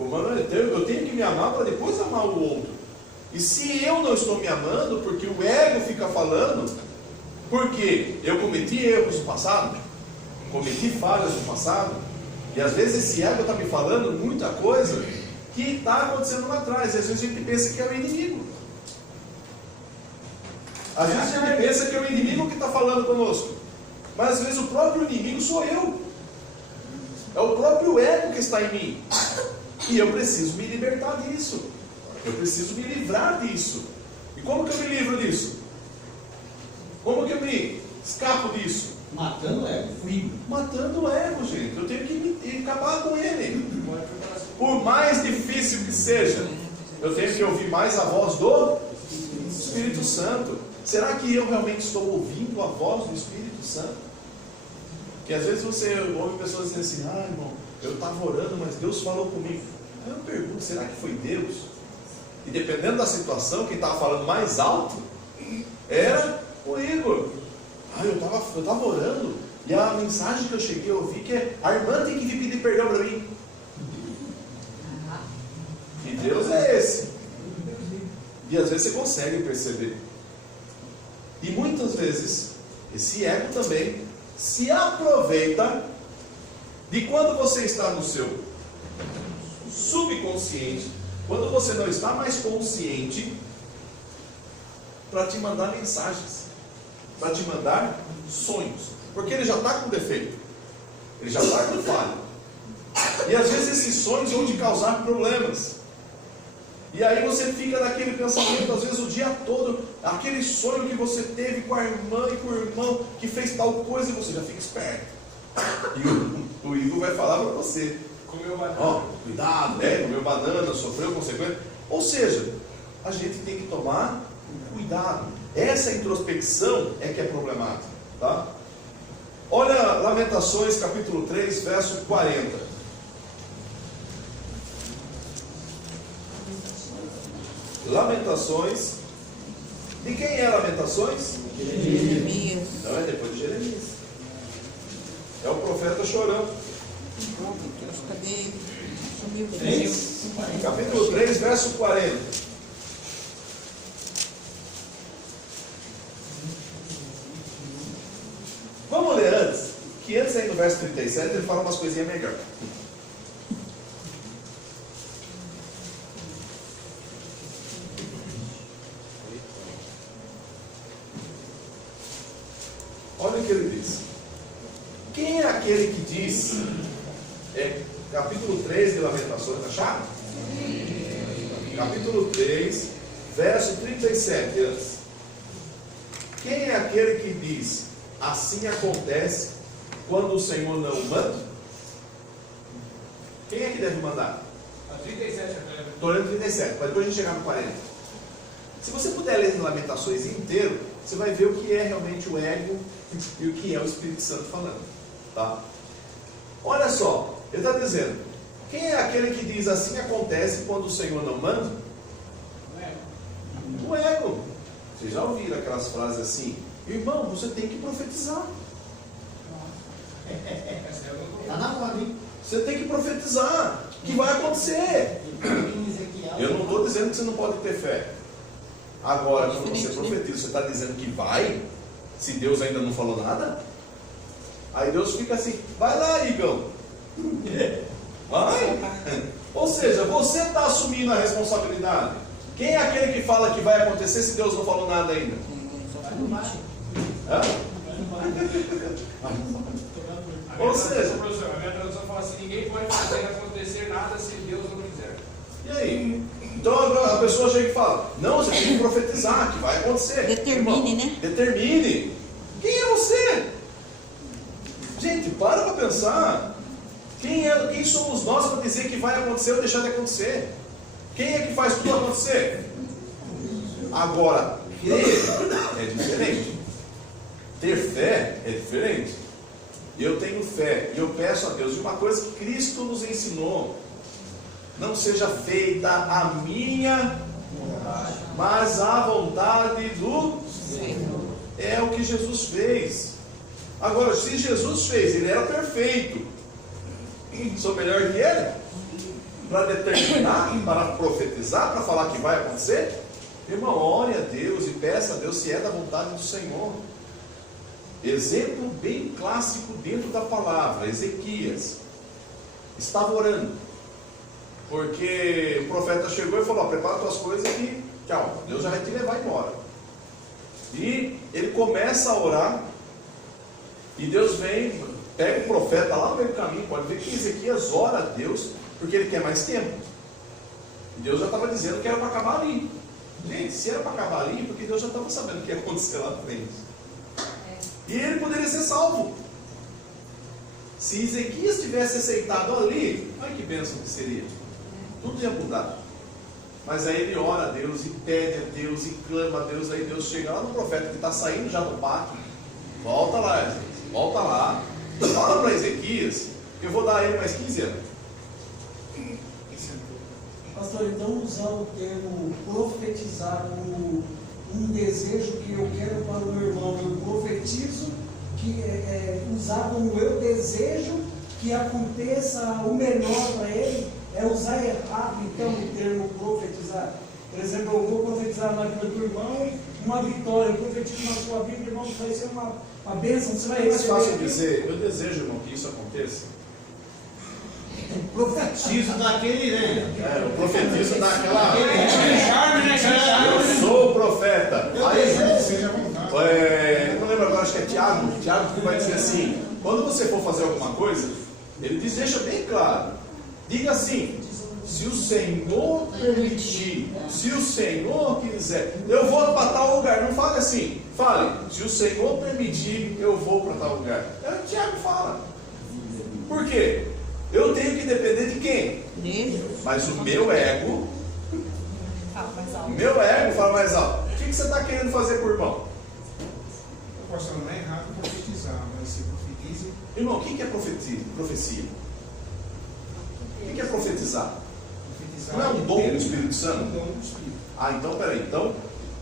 Eu tenho que me amar para depois amar o outro. E se eu não estou me amando, porque o ego fica falando, porque eu cometi erros no passado, cometi falhas no passado, e às vezes esse ego está me falando muita coisa que está acontecendo lá atrás, e às vezes a gente pensa que é o inimigo. Às vezes a gente pensa que é o inimigo que está falando conosco, mas às vezes o próprio inimigo sou eu. É o próprio ego que está em mim. E eu preciso me libertar disso. Eu preciso me livrar disso. E como que eu me livro disso? Matando o ego. Matando o ego, gente. Eu tenho que acabar com ele. Por mais difícil que seja, eu tenho que ouvir mais a voz do Espírito Santo. Será que eu realmente estou ouvindo a voz do Espírito Santo? Que às vezes você ouve pessoas dizendo assim: ah, irmão, eu estava orando, mas Deus falou comigo. Aí eu pergunto: será que foi Deus? E dependendo da situação, quem estava falando mais alto era o Igor. Ah, eu estava orando, e a mensagem que eu cheguei a ouvir que é: a irmã tem que vir pedir perdão para mim. E Deus é esse. E às vezes você consegue perceber. E muitas vezes esse ego também se aproveita de quando você está no seu subconsciente, quando você não está mais consciente, para te mandar mensagens, para te mandar sonhos, porque ele já está com defeito, ele já está com falha, e às vezes esses sonhos vão te causar problemas, e aí você fica naquele pensamento, às vezes o dia todo, aquele sonho que você teve com a irmã e com o irmão que fez tal coisa, e você já fica esperto, e o Igor vai falar para você: Comeu banana. ó, cuidado, comeu banana, sofreu consequência. Ou seja, a gente tem que tomar cuidado. Essa introspecção é que é problemática, tá? Olha Lamentações capítulo 3, verso 40. Lamentações. De quem é Lamentações? Jeremias. Não, é depois de Jeremias. É o profeta chorando. Oh, meu Deus, cadê ele? Sumiu. 3? Capítulo 3, verso 40. Vamos ler antes, que antes aí no verso 37 ele fala umas coisinhas melhor. Olha o que ele diz. Quem é aquele que diz, capítulo 3 de Lamentações, acharam? Capítulo 3, verso 37 antes. Quem é aquele que diz: assim acontece quando o Senhor não manda? Quem é que deve mandar? A 37 Estou lendo 37, mas depois a gente chegar no 40. Se você puder ler Lamentações inteiro, você vai ver o que é realmente o ego e o que é o Espírito Santo falando, tá? Olha só, ele está dizendo: quem é aquele que diz assim acontece quando o Senhor não manda? O ego. Vocês já ouviram aquelas frases assim: irmão, você tem que profetizar. Está na moda, hein? Você tem que profetizar que vai acontecer. Eu não estou dizendo que você não pode ter fé. Agora, quando você profetiza, você está dizendo que vai, se Deus ainda não falou nada? Aí Deus fica assim: vai lá, Igão. Vai. Ou seja, você está assumindo a responsabilidade. Quem é aquele que fala que vai acontecer se Deus não falou nada ainda? Hã? Ou seja, a minha tradução fala assim: ninguém pode fazer acontecer nada se Deus não quiser. e aí? Então a pessoa chega e fala: não, você tem que profetizar que vai acontecer. Determine, né? Determine. Quem é você? Gente, para pensar. Quem somos nós para dizer que vai acontecer ou deixar de acontecer? Quem é que faz tudo acontecer? Agora, crer é diferente. Ter fé é diferente. Eu tenho fé e eu peço a Deus de uma coisa que Cristo nos ensinou: não seja feita a minha, mas a vontade do Senhor. É o que Jesus fez. Agora, se Jesus fez, ele era perfeito. Sou melhor que ele? Para determinar, para profetizar, para falar que vai acontecer? Irmão, ore a Deus e peça a Deus se é da vontade do Senhor. Exemplo bem clássico dentro da palavra: Ezequias estava orando, porque o profeta chegou e falou: prepara tuas coisas e tchau, Deus já vai te levar embora. E ele começa a orar, e Deus vem, pega o profeta lá no meio do caminho. Pode ver que Ezequias ora a Deus porque ele quer mais tempo, e Deus já estava dizendo que era para acabar ali. Gente, se era para acabar ali, porque Deus já estava sabendo o que ia acontecer lá na frente. E ele poderia ser salvo. Se Ezequias tivesse aceitado ali, olha que bênção que seria. Tudo ia mudar. Mas aí ele ora a Deus e pede a Deus e clama a Deus. Aí Deus chega lá no profeta que está saindo já do pátio. Volta lá, Ezequias. Volta lá. Fala para Ezequias que eu vou dar a ele mais 15 anos. Pastor, então usar o termo profetizar como um desejo que eu quero para o meu irmão, eu profetizo, que usar como eu desejo que aconteça o melhor para ele, é usar errado então o termo profetizar. Por exemplo, eu vou profetizar na vida do irmão uma vitória, eu profetizo na sua vida, irmão, isso vai ser uma bênção, você vai É mais fácil receber. dizer, eu desejo, irmão, que isso aconteça. Profetizo daquele, né? Eu profetizo naquela. Charme, né? Eu sou o profeta. Eu Aí, desejo. Seja à vontade. eu não lembro agora, acho que é Tiago que vai dizer assim: quando você for fazer alguma coisa, ele diz, deixa bem claro, diga assim: se o Senhor permitir, se o Senhor quiser, eu vou para tal lugar. Não fale assim, fale: se o Senhor permitir, eu vou para tal lugar. É o que Tiago fala. Por quê? Eu tenho que depender de quem? Dele. Mas o meu ego, Fala mais o alto. meu ego fala mais alto. O que você está querendo fazer por irmão? Pastor, não é errado profetizar, mas se profetiza. Irmão, o que é profecia? O que é profetizar? Profetizar Não é um dom do Espírito Santo? É um dom do Espírito. Ah, então peraí. Então,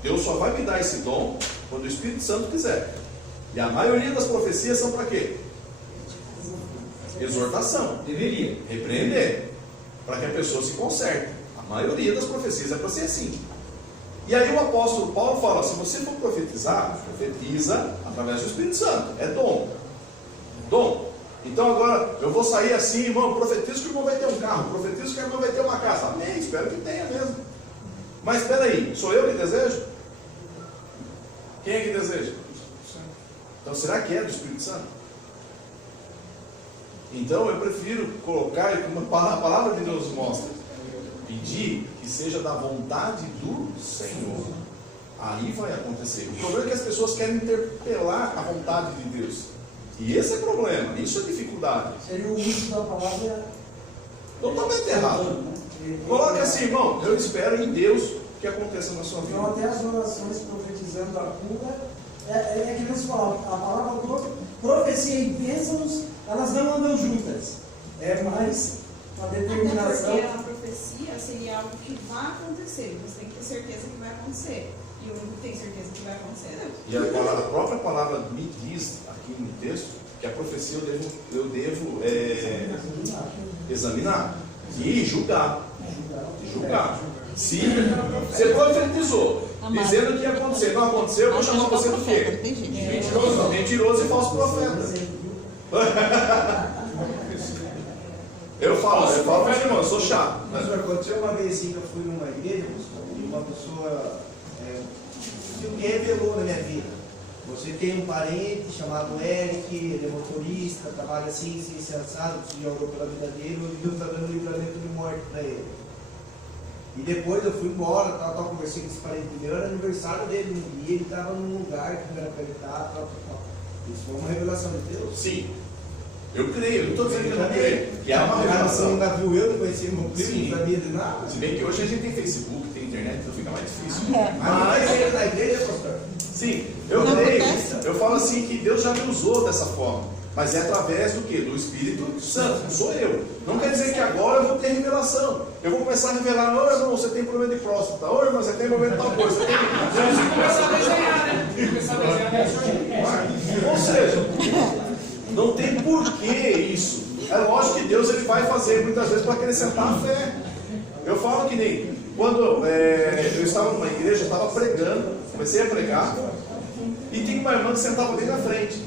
Deus só vai me dar esse dom quando o Espírito Santo quiser. E a maioria das profecias são para quê? Exortação. Deveria. Repreender. Para que a pessoa se conserte. A maioria das profecias é para ser assim. E aí o apóstolo Paulo fala: se você for profetizar, profetiza através do Espírito Santo. É dom. Dom. Então agora eu vou sair assim, irmão, profetizo que o irmão vai ter um carro, profetizo que o irmão vai ter uma casa. Amém, espero que tenha mesmo. Mas espera aí, sou eu que desejo? Quem é que deseja? Então será que é do Espírito Santo? Então eu prefiro colocar, como a palavra de Deus mostra, pedir que seja da vontade do Senhor. Aí vai acontecer. O problema é que as pessoas querem interpelar a vontade de Deus. E esse é o problema, isso é dificuldade. Seria o uso da palavra Totalmente errado. né? Coloque assim, irmão, eu espero em Deus que aconteça na sua Então, vida. até as orações profetizando a cura, é que nós falamos, a palavra profecia e bênçãos, elas não andam juntas. É mais uma Até determinação. porque a profecia seria algo que vai acontecer. Você tem que ter certeza que vai acontecer. E o único que tem certeza que vai acontecer é Deus. E a própria palavra me diz aqui no texto que a profecia eu devo examinar e julgar. Se você profetizou dizendo que ia acontecer, não aconteceu, eu vou chamar você do quê? Mentiroso e falso profeta. Eu falo para os irmãos, eu sou chato. Mas aconteceu uma vez assim que eu fui numa igreja, e uma pessoa me revelou na minha vida. Você tem um parente chamado Eric, ele é motorista, trabalha assim, assado, você já orou pela vida dele, hoje Deus está dando livramento de morte para ele. E depois eu fui embora, conversei com esse parente meu, era aniversário dele no dia, ele estava num lugar que não era para ele estar, Isso foi uma revelação de Deus. Sim. Eu creio, eu não estou dizendo que eu não creio. também. Que é uma Você revelação. nunca viu eu, não conhecia meu primo, Sim. não sabia de nada. Se bem que hoje a gente tem Facebook, tem internet, então fica mais difícil. Mas na igreja, pastor. Sim, eu Não creio. acontece. Eu falo assim que Deus já me usou dessa forma. Mas é através do quê? Do Espírito Santo, não sou eu. Não quer dizer que agora eu vou ter revelação. Eu vou começar a revelar: ô irmão, você tem problema de próstata, ô irmão, você tem problema de tal coisa. Começar a desenhar, né? Começar a desenhar. Ou seja, não tem porquê isso. É lógico que Deus ele vai fazer muitas vezes para acrescentar a fé. Eu falo que nem quando eu estava numa igreja, eu estava pregando, comecei a pregar, e tinha uma irmã que sentava bem na frente.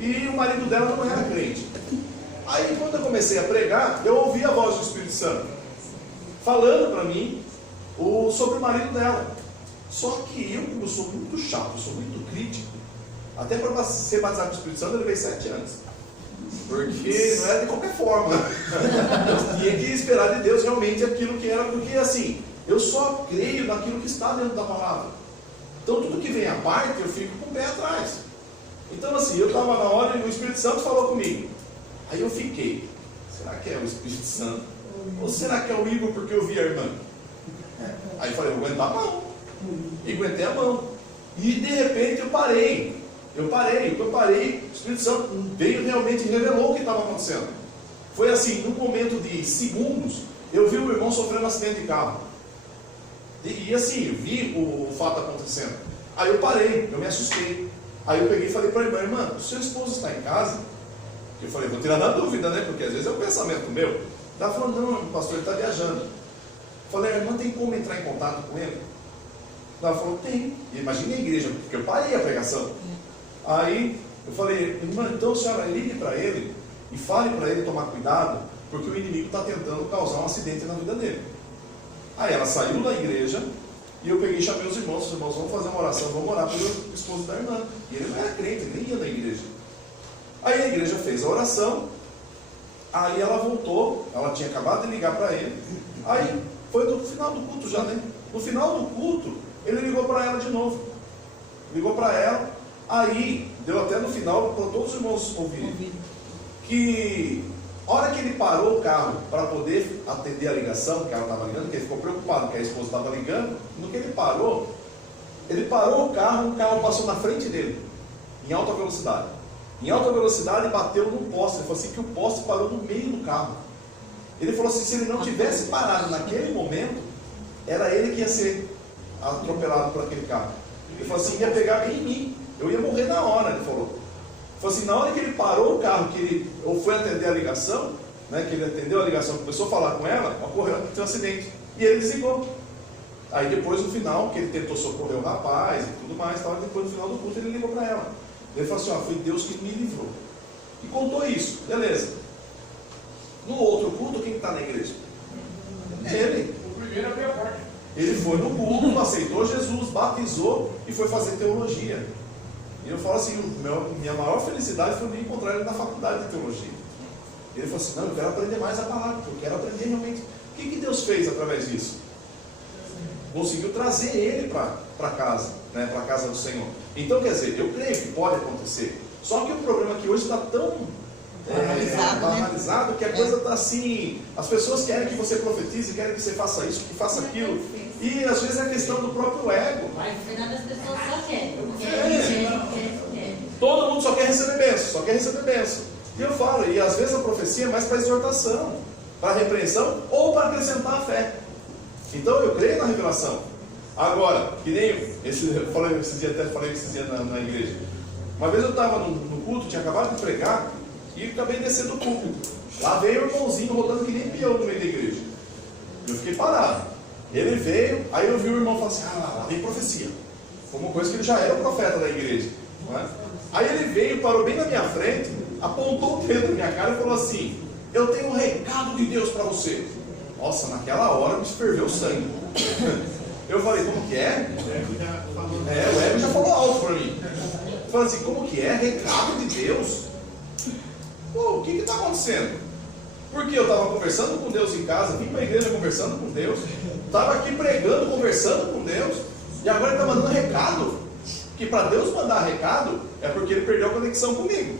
E o marido dela não era crente. Aí quando eu comecei a pregar, eu ouvi a voz do Espírito Santo falando para mim sobre o marido dela. Só que eu sou muito chato, eu sou muito crítico. Até para ser batizado com o Espírito Santo eu levei 7 anos. Porque não era de qualquer forma. Eu tinha que esperar de Deus realmente aquilo que era, porque assim, eu só creio naquilo que está dentro da palavra. Então tudo que vem à parte eu fico com o pé atrás. Então assim, eu estava na hora e o Espírito Santo falou comigo. Aí eu fiquei, será que é o Espírito Santo? Ou será que é o Igor porque eu vi a irmã? Aí eu falei, vou aguentar a mão. E aguentei a mão. E de repente eu parei. O que eu parei, o Espírito Santo veio realmente e revelou o que estava acontecendo. Foi assim, num momento de segundos, eu vi o irmão sofrendo um acidente de carro. E assim, eu vi o fato acontecendo. Aí eu parei, eu me assustei. Aí eu peguei e falei para a irmã, o seu esposo está em casa? Eu falei, vou tirar da dúvida, né? Porque às vezes é um pensamento meu. Ela falou, não, pastor, ele está viajando. Eu falei, a irmã tem como entrar em contato com ele? Ela falou, tem. E imagine a igreja, porque eu parei a pregação. Aí eu falei, irmã, então a senhora ligue para ele e fale para ele tomar cuidado, porque o inimigo está tentando causar um acidente na vida dele. Aí ela saiu da igreja e eu peguei e chamei os irmãos vamos fazer uma oração, vamos orar pelo esposo da irmã. E ele não era crente, ele nem ia na igreja. Aí a igreja fez a oração, aí ela voltou, ela tinha acabado de ligar para ele, aí foi no final do culto já, né? No final do culto, ele ligou para ela de novo. Ligou para ela, aí deu até no final para todos os irmãos ouvirem. Que a hora que ele parou o carro para poder atender a ligação que ela estava ligando, que ele ficou preocupado que a esposa estava ligando, no que ele parou o carro passou na frente dele, em alta velocidade. Em alta velocidade bateu num poste. Ele falou assim que o poste parou no meio do carro. Ele falou assim, se ele não tivesse parado naquele momento, era ele que ia ser atropelado por aquele carro. Ele falou assim, ia pegar bem em mim, eu ia morrer na hora, ele falou. Falou assim, na hora que ele parou o carro, que ele ou foi atender a ligação, né, que ele atendeu a ligação, começou a falar com ela, ocorreu um acidente. E ele desligou. Aí depois, no final, que ele tentou socorrer o rapaz e tudo mais, depois no final do culto ele ligou para ela. Ele falou assim, foi Deus que me livrou. E contou isso, beleza. No outro culto, quem está na igreja? Ele. O primeiro abriu a porta. Ele foi no culto, aceitou Jesus, batizou e foi fazer teologia. E eu falo assim, minha maior felicidade foi me encontrar ele na faculdade de teologia. Ele falou assim, não, eu quero aprender mais a palavra, eu quero aprender realmente. O que Deus fez através disso? Conseguiu trazer ele para casa, né, para a casa do Senhor. Então, quer dizer, eu creio que pode acontecer. Só que o problema é que hoje está tão analisado, que a coisa está assim, as pessoas querem que você profetize, querem que você faça isso, que faça aquilo. E às vezes é questão do próprio ego. Mas no final das pessoas só querem. Todo mundo só quer receber bênção, E eu falo, e às vezes a profecia é mais para exortação, para repreensão ou para acrescentar a fé. Então eu creio na revelação. Agora, que nem eu falei esses dias na igreja. Uma vez eu estava no culto, tinha acabado de pregar e acabei descendo do púlpito. Lá veio o irmãozinho rodando que nem peão no meio da igreja. Eu fiquei parado. Ele veio, aí eu vi o irmão falar assim, lá vem profecia. Foi uma coisa que ele já era o profeta da igreja. Não é? Aí ele veio, parou bem na minha frente, apontou o dedo na minha cara e falou assim, eu tenho um recado de Deus para você. Nossa, naquela hora me ferveu o sangue. Eu falei, como que é? O ego já falou alto para mim. Eu falei assim, como que é? Recado de Deus? Pô, o que está acontecendo? Porque eu estava conversando com Deus em casa, vim para a igreja conversando com Deus, estava aqui pregando, conversando com Deus, e agora ele está mandando recado. Que para Deus mandar recado é porque ele perdeu a conexão comigo.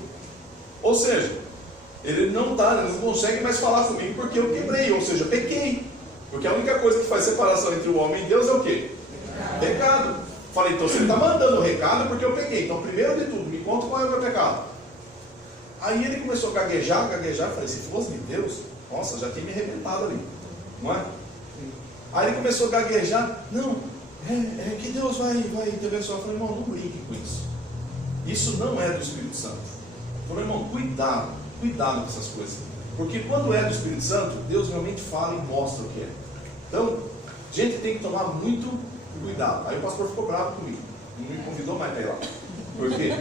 Ou seja, ele não consegue mais falar comigo porque eu quebrei, ou seja, pequei. Porque a única coisa que faz separação entre o homem e Deus é o quê? Pecado. Falei, então você está mandando o recado porque eu peguei. Então, primeiro de tudo, me conta qual é o meu pecado. Aí ele começou a gaguejar. Falei, se fosse de Deus, nossa, já tinha me arrebentado ali. Não é? Aí ele começou a gaguejar. Não, é que Deus vai te abençoar. Eu falei, irmão, não brinque com isso. Isso não é do Espírito Santo. Eu falei, irmão, cuidado com essas coisas. Porque quando é do Espírito Santo, Deus realmente fala e mostra o que é. Então, a gente tem que tomar muito cuidado. Aí o pastor ficou bravo comigo. Não me convidou mais para ir lá. Porque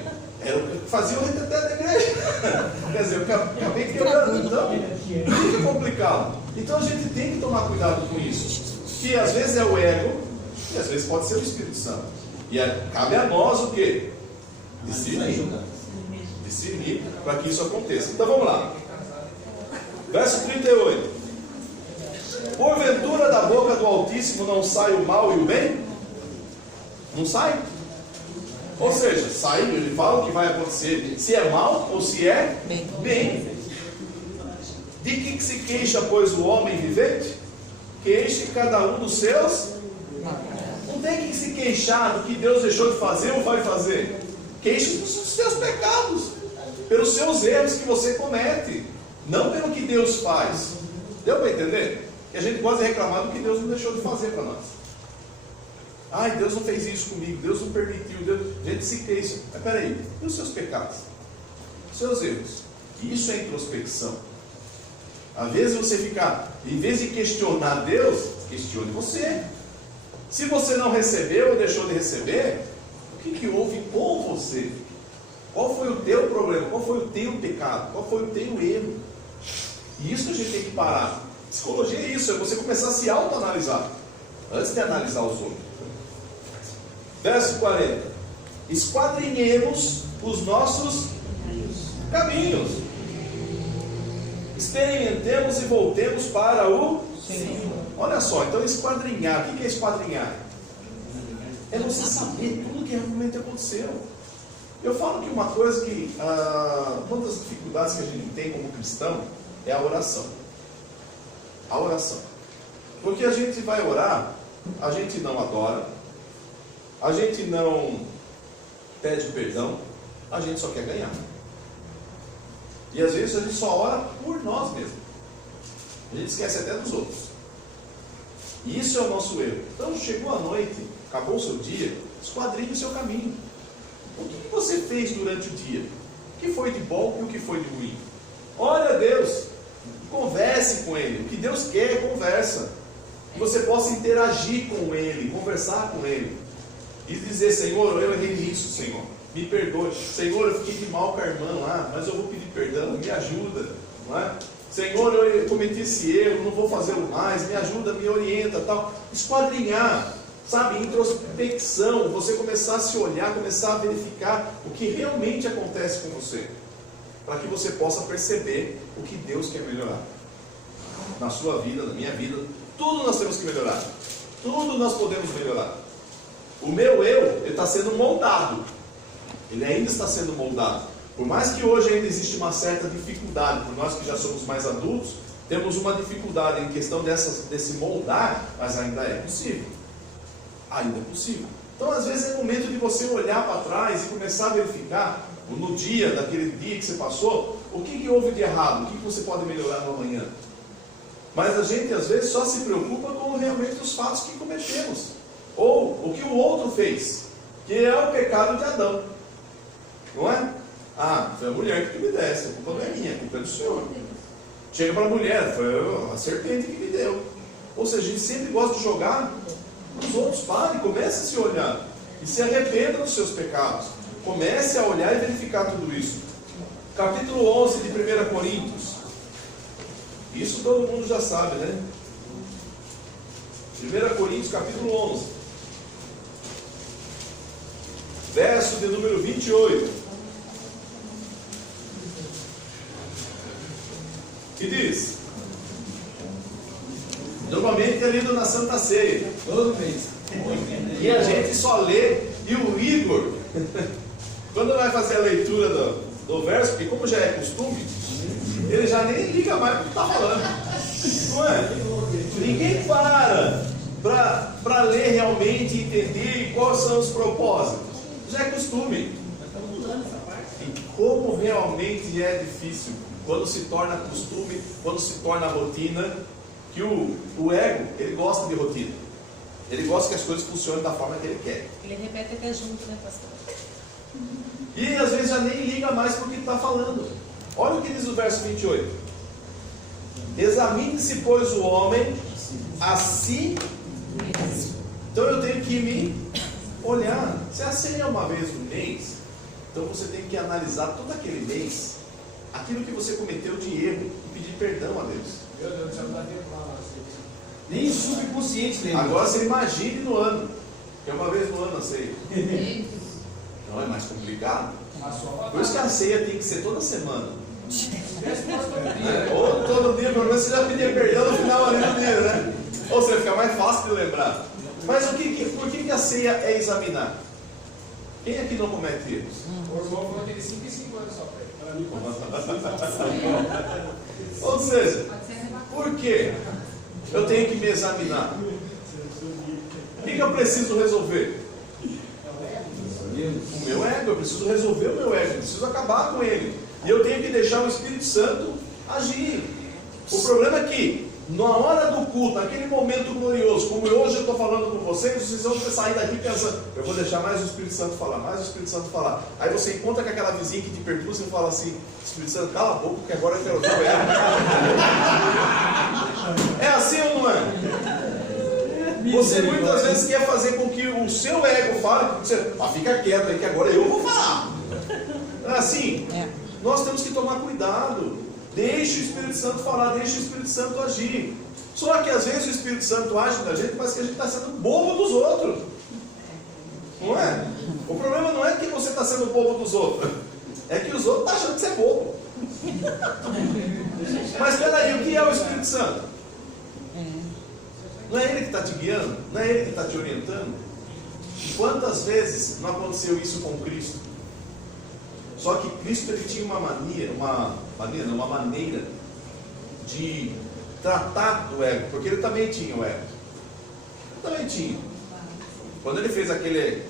fazia o reteté da igreja. Quer dizer, eu acabei quebrando. Então, fica complicado. Então a gente tem que tomar cuidado com isso. Que às vezes é o ego, e às vezes pode ser o Espírito Santo. E cabe a nós o quê? Discernir para que isso aconteça. Então vamos lá. Verso 38. Porventura da boca do Altíssimo não sai o mal e o bem? Não sai? Ou seja, saiu, ele fala o que vai acontecer, se é mal ou se é bem. De que se queixa, pois, o homem vivente? Queixe cada um dos seus. Não tem que se queixar do que Deus deixou de fazer ou vai fazer. Queixe dos seus pecados, pelos seus erros que você comete, não pelo que Deus faz. Deu para entender? Que a gente gosta de reclamar do que Deus não deixou de fazer para nós. Ai, Deus não fez isso comigo, Deus não permitiu, a gente se queixa. Mas peraí, e os seus pecados? Os seus erros? Isso é introspecção. Às vezes você fica, em vez de questionar Deus, questione você. Se você não recebeu ou deixou de receber, o que houve com você? Qual foi o teu problema? Qual foi o teu pecado? Qual foi o teu erro? E isso que a gente tem que parar. Psicologia é isso, é você começar a se autoanalisar antes de analisar os outros. Verso 40. Esquadrinhemos os nossos caminhos. Experimentemos e voltemos para o Senhor. Olha só, então esquadrinhar. O que é esquadrinhar? É você saber tudo que realmente aconteceu. Eu falo que uma coisa que, uma das dificuldades que a gente tem como cristão é a oração. A oração. Porque a gente vai orar, a gente não adora, a gente não pede perdão, a gente só quer ganhar. E às vezes a gente só ora por nós mesmos. A gente esquece até dos outros. E isso é o nosso erro. Então chegou a noite, acabou o seu dia, esquadrinhe o seu caminho. O que você fez durante o dia? O que foi de bom e o que foi de ruim? Ore a Deus, converse com Ele. O que Deus quer é conversa. Que você possa interagir com Ele, conversar com Ele. E dizer, Senhor, eu errei nisso, Senhor. Me perdoe. Senhor, eu fiquei de mal com a irmã lá, mas eu vou pedir perdão, me ajuda. Não é? Senhor, eu cometi esse erro, não vou fazê-lo mais, me ajuda, me orienta, tal. Esquadrinhar, sabe, introspecção, você começar a se olhar, começar a verificar o que realmente acontece com você, para que você possa perceber o que Deus quer melhorar na sua vida, na minha vida. Tudo nós temos que melhorar, tudo nós podemos melhorar. O meu eu, ele está sendo moldado, ele ainda está sendo moldado. Por mais que hoje ainda existe uma certa dificuldade, por nós que já somos mais adultos, temos uma dificuldade em questão desse moldar, mas ainda é possível. Ainda é possível. Então, às vezes, é momento de você olhar para trás e começar a verificar, no dia, daquele dia que você passou, o que houve de errado, o que você pode melhorar no amanhã. Mas a gente, às vezes, só se preocupa com realmente os fatos que cometemos, ou o que o outro fez, que é o pecado de Adão. Não é? Ah, foi a mulher que me desse, a culpa não é minha, a culpa é do Senhor. Chega para a mulher, foi a serpente que me deu. Ou seja, a gente sempre gosta de jogar os outros. Pare, comece a se olhar e se arrependa dos seus pecados. Comece a olhar e verificar tudo isso. Capítulo 11 de 1 Coríntios. Isso todo mundo já sabe, né? 1 Coríntios, capítulo 11. Verso de número 28. Que diz, normalmente é lido na Santa Ceia, todo mês, e a gente só lê, e o Igor, quando vai fazer a leitura do verso, porque como já é costume, ele já nem liga mais para o que está falando, não é? Ninguém para ler realmente, entender quais são os propósitos, já é costume. E como realmente é difícil quando se torna costume, quando se torna rotina, que o ego, ele gosta de rotina. Ele gosta que as coisas funcionem da forma que ele quer. Ele repete até junto, né, pastor? E às vezes já nem liga mais para o que está falando. Olha o que diz o verso 28. Examine-se, pois, o homem a si mesmo. Então eu tenho que me olhar. Se a ceia é uma vez no mês, então você tem que analisar todo aquele mês, aquilo que você cometeu de erro e pedir perdão a Deus. Meu Deus do céu, não dá tempo lá, nossa. Nem o subconsciente lembra. Agora você imagine no ano, que é uma vez no ano a ceia. Não é mais complicado? Por isso que a ceia tem que ser toda semana. Ou todo dia, pelo menos você já pedia perdão no final ali do dia, né? Ou seja, fica mais fácil de lembrar. Mas por que a ceia é examinar? Quem aqui não comete erros? O irmão falou que ele 5 e 5 anos só para mim. Ou seja, por quê? Eu tenho que me examinar. O que eu preciso resolver? O meu ego. Eu preciso resolver o meu ego. Eu preciso acabar com ele. E eu tenho que deixar o Espírito Santo agir. O problema é que, na hora do culto, naquele momento glorioso, como hoje eu estou falando com vocês vão sair daqui pensando, eu vou deixar mais o Espírito Santo falar, mais o Espírito Santo falar. Aí você encontra com aquela vizinha que te perturba e fala assim, Espírito Santo, cala a boca, porque agora eu quero ver o ego. É assim ou não é? Você muitas vezes quer fazer com que o seu ego fale, você, fica quieto aí que agora eu vou falar. Assim, nós temos que tomar cuidado. Deixe o Espírito Santo falar, deixe o Espírito Santo agir. Só que às vezes o Espírito Santo age na gente, mas que a gente está sendo bobo dos outros. Não é? O problema não é que você está sendo bobo dos outros, é que os outros estão achando que você é bobo. Mas peraí, o que é o Espírito Santo? Não é ele que está te guiando? Não é ele que está te orientando? Quantas vezes não aconteceu isso com Cristo? Só que Cristo ele tinha uma maneira de tratar do ego, porque ele também tinha o ego. Ele também tinha. Quando ele fez aquele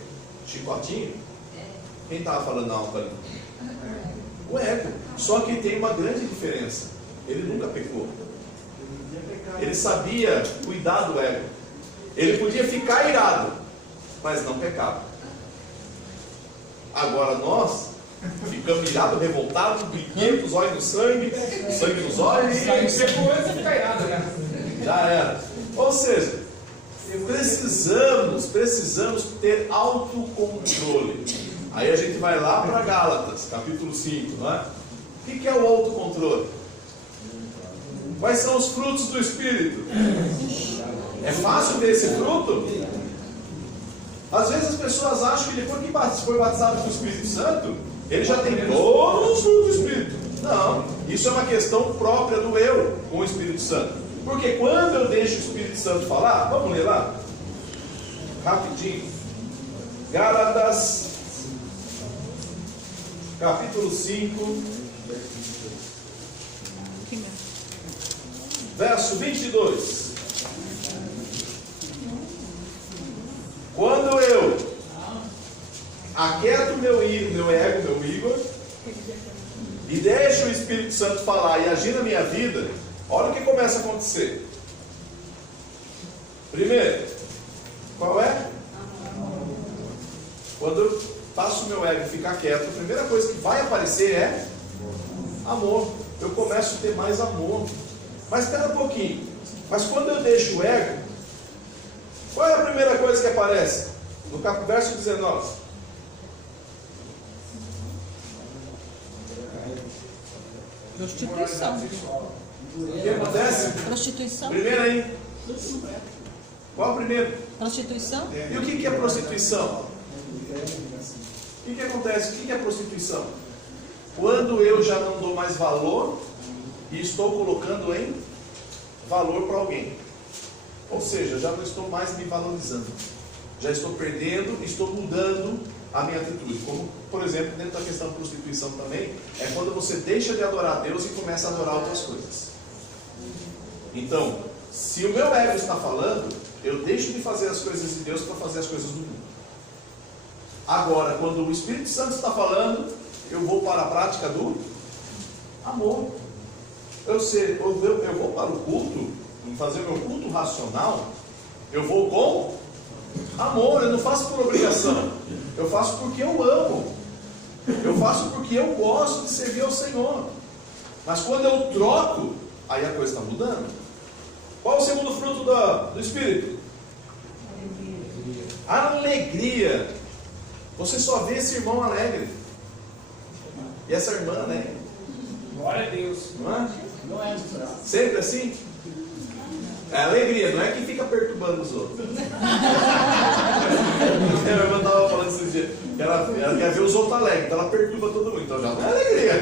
chicotinho, quem estava falando alto ali? O ego. Só que tem uma grande diferença. Ele nunca pecou. Ele sabia cuidar do ego. Ele podia ficar irado, mas não pecava. Agora nós ficamos irados, revoltados, brinquedos, olhos no sangue nos olhos e Pecou antes de ficar irado, né? já era. Ou seja, precisamos ter autocontrole. Aí a gente vai lá para Gálatas, capítulo 5, não é? O que é o autocontrole? Quais são os frutos do Espírito? É fácil ter esse fruto? Às vezes as pessoas acham que depois que foi batizado com o Espírito Santo, ele já tem todos os frutos do Espírito. Não, isso é uma questão própria do eu com o Espírito Santo. Porque quando eu deixo o Espírito Santo falar, vamos ler lá? Rapidinho. Gálatas, capítulo 5, verso 22. Quando eu aquieto meu ego, meu Igor, e deixo o Espírito Santo falar e agir na minha vida, olha o que começa a acontecer. Primeiro, qual é? Quando eu faço o meu ego ficar quieto, a primeira coisa que vai aparecer é amor. Eu começo a ter mais amor. Mas espera um pouquinho. Mas quando eu deixo o ego, qual é a primeira coisa que aparece? No verso 19. Prostituição. O que acontece? Prostituição. Primeiro aí. Qual o primeiro? Prostituição. E o que é prostituição? O que acontece? O que é prostituição? Quando eu já não dou mais valor e estou colocando em valor para alguém. Ou seja, já não estou mais me valorizando. Já estou perdendo, estou mudando a minha atitude. Como, por exemplo, dentro da questão da prostituição também, é quando você deixa de adorar a Deus e começa a adorar outras coisas. Então, se o meu ego está falando, eu deixo de fazer as coisas de Deus para fazer as coisas do mundo. Agora, quando o Espírito Santo está falando, eu vou para a prática do amor. Eu vou para o culto, em fazer o meu culto racional, eu vou com amor, eu não faço por obrigação, eu faço porque eu amo, eu faço porque eu gosto de servir ao Senhor. Mas quando eu troco, aí a coisa está mudando. Qual é o segundo fruto do Espírito? Alegria. Você só vê esse irmão alegre e essa irmã alegre. Glória a Deus. Não é? Não é Sempre assim? É alegria, não é que fica perturbando os outros. A minha irmã estava falando esses dias que ela quer ver os outros alegres, então ela perturba todo mundo, então já não é alegria.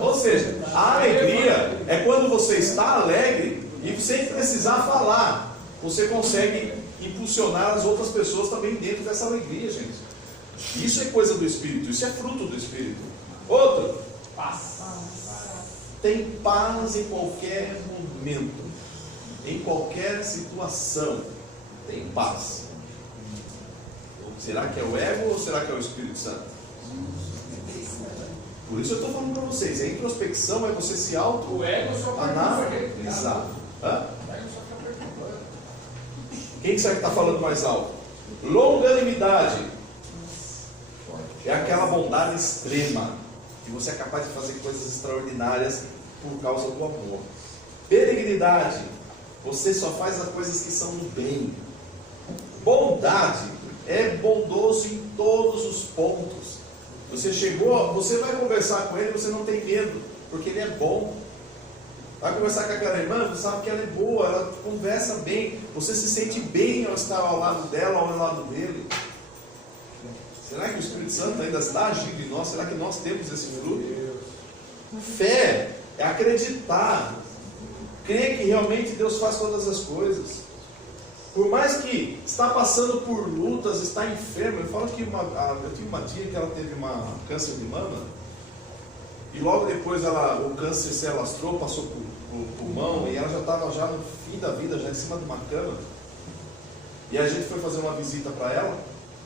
Ou seja, a alegria é quando você está alegre e sem precisar falar, você consegue impulsionar as outras pessoas também dentro dessa alegria, gente. Isso é coisa do Espírito, isso é fruto do Espírito. Outro, Paz. tem paz em qualquer momento, em qualquer situação, tem paz. Será que é o ego ou será que é o Espírito Santo? Por isso eu estou falando para vocês, a introspecção é você se O ego só analisar. Quem que será que está falando mais alto? Longanimidade é aquela bondade extrema, que você é capaz de fazer coisas extraordinárias por causa do amor. Benignidade, você só faz as coisas que são do bem. Bondade, é bondoso em todos os pontos. Você chegou, você vai conversar com ele, você não tem medo, porque ele é bom. Vai conversar com aquela irmã, você sabe que ela é boa, ela conversa bem, você se sente bem ao estar ao lado dela, ao lado dele. Será que o Espírito Santo ainda está agindo em nós? Será que nós temos esse fruto? Fé é acreditar, crer que realmente Deus faz todas as coisas. Por mais que está passando por lutas, está enfermo. Eu falo que eu tinha uma tia que ela teve uma câncer de mama, e logo depois o câncer se alastrou, passou por pulmão, e ela já estava já no fim da vida, já em cima de uma cama. E a gente foi fazer uma visita para ela,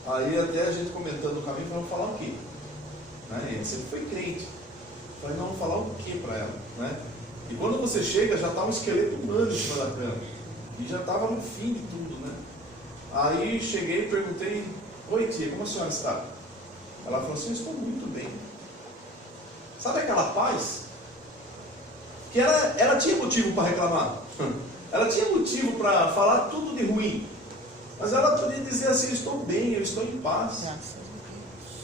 aí até a gente comentando no caminho, vamos falar o quê? Né? Ele sempre foi crente. Eu falei, não, vamos falar o quê para ela? Né? E quando você chega, já está um esqueleto humano em cima da cama. E já estava no fim de tudo, né? Aí cheguei e perguntei, oi tia, como a senhora está? Ela falou assim, eu estou muito bem. Sabe aquela paz? Que ela tinha motivo para reclamar. Ela tinha motivo para falar tudo de ruim. Mas ela podia dizer assim, eu estou bem, eu estou em paz.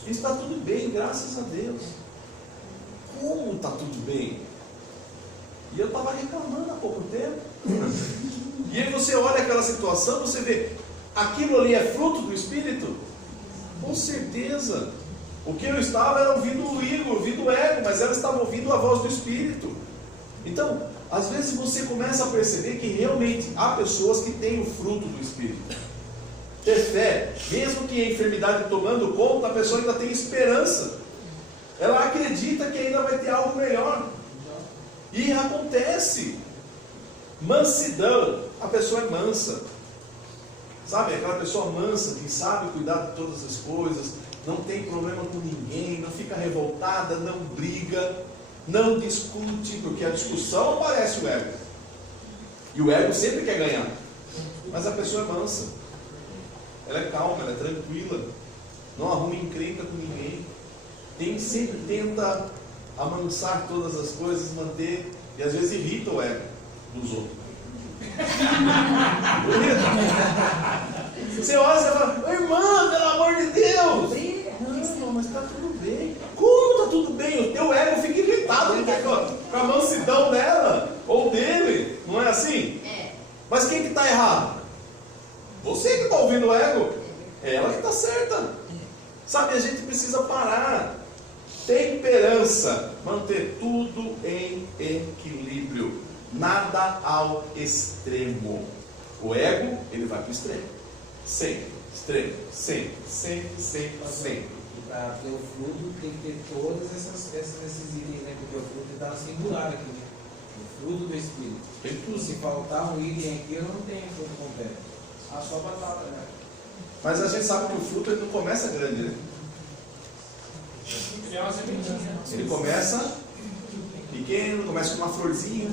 Está tudo bem, graças a Deus. Como está tudo bem? E eu estava reclamando há pouco tempo. E aí você olha aquela situação, você vê, aquilo ali é fruto do Espírito? Com certeza. O que eu estava era ouvindo o Igor, ouvindo o ego, mas ela estava ouvindo a voz do Espírito. Então, às vezes você começa a perceber que realmente há pessoas que têm o fruto do Espírito. Ter fé, mesmo que a enfermidade tomando conta, a pessoa ainda tem esperança. Ela acredita que ainda vai ter algo melhor. E acontece. Mansidão, a pessoa é mansa. Sabe, aquela pessoa mansa que sabe cuidar de todas as coisas, não tem problema com ninguém, não fica revoltada, não briga, não discute, porque a discussão aparece o ego. E o ego sempre quer ganhar. Mas a pessoa é mansa. Ela é calma, ela é tranquila, não arruma encrenca com ninguém. Sempre tenta amansar todas as coisas, manter, e às vezes irrita o ego dos outros. Você olha e fala, irmã, pelo amor de Deus! Não, mas está tudo bem. Como está tudo bem? O teu ego fica irritado com a mansidão dela, ou dele, não é assim? É. Mas quem que está errado? Você que está ouvindo o ego, é ela que está certa. Sabe, a gente precisa parar. Temperança, manter tudo em equilíbrio, nada ao extremo. O ego, ele vai para o extremo, sempre, extremo, sempre. E para ter o fruto tem que ter todos esses itens, né? Porque o fruto está singular aqui, né? O fruto do Espírito. Tem tudo. Se faltar um item aqui, eu não tenho fruto completo. Ah, só batata, né? Mas a gente sabe que o fruto ele não começa grande, né? É uma sementinha. Ele começa pequeno, começa com uma florzinha,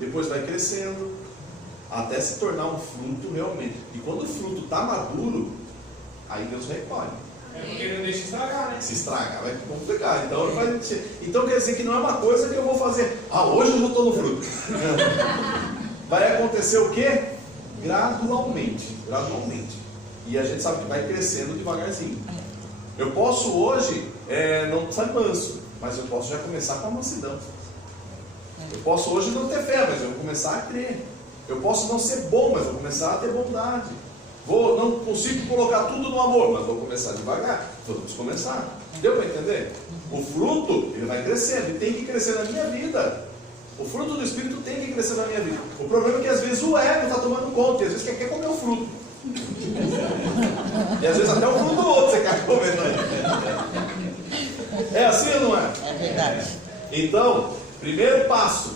depois vai crescendo, até se tornar um fruto realmente. E quando o fruto está maduro, aí Deus recolhe. É porque não deixa estragar, né? Se estragar, vai complicar. Então quer dizer que não é uma coisa que eu vou fazer. Hoje eu já estou no fruto. Vai acontecer o quê? Gradualmente. E a gente sabe que vai crescendo devagarzinho. Eu posso hoje não ser manso, mas eu posso já começar com a mansidão. Eu posso hoje não ter fé, mas eu vou começar a crer. Eu posso não ser bom, mas vou começar a ter bondade. Não consigo colocar tudo no amor, mas vou começar devagar. Vamos começar. Deu para entender? O fruto, ele vai crescendo, ele tem que crescer na minha vida. O fruto do Espírito tem que crescer na minha vida. O problema é que às vezes o ego está tomando conta, e às vezes quer comer o fruto. E às vezes até o fruto do outro você quer comendo aí. É assim ou não é? É verdade. Então, primeiro passo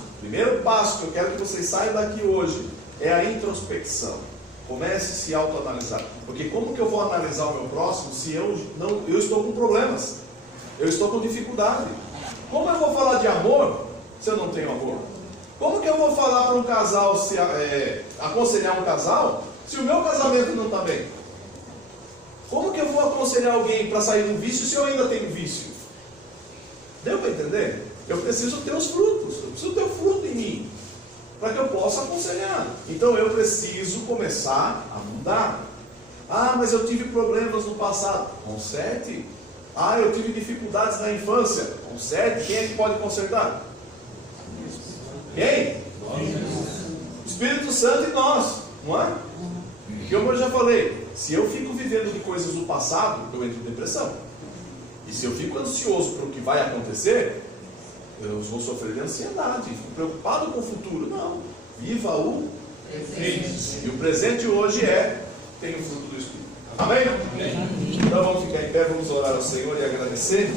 que eu quero que vocês saiam daqui hoje é a introspecção. Comece a se autoanalisar. Porque como que eu vou analisar o meu próximo se eu estou com problemas? Eu estou com dificuldade. Como eu vou falar de amor se eu não tenho amor? Como que eu vou falar para um casal, aconselhar um casal, se o meu casamento não está bem? Como que eu vou aconselhar alguém para sair do vício se eu ainda tenho vício? Deu para entender? Eu preciso ter os frutos, eu preciso ter o fruto em mim, para que eu possa aconselhar. Então eu preciso começar a mudar. Ah, mas eu tive problemas no passado. Conserte. Ah, eu tive dificuldades na infância. Conserte. Quem é que pode consertar? Quem? Espírito Santo e nós, não é? Porque como eu já falei, se eu fico vivendo de coisas do passado, eu entro em depressão. E se eu fico ansioso para o que vai acontecer, eu vou sofrer de ansiedade, fico preocupado com o futuro. Não, viva o presente. E o presente hoje tem o fruto do Espírito. Amém? Amém. Então vamos ficar em pé, vamos orar ao Senhor e agradecer.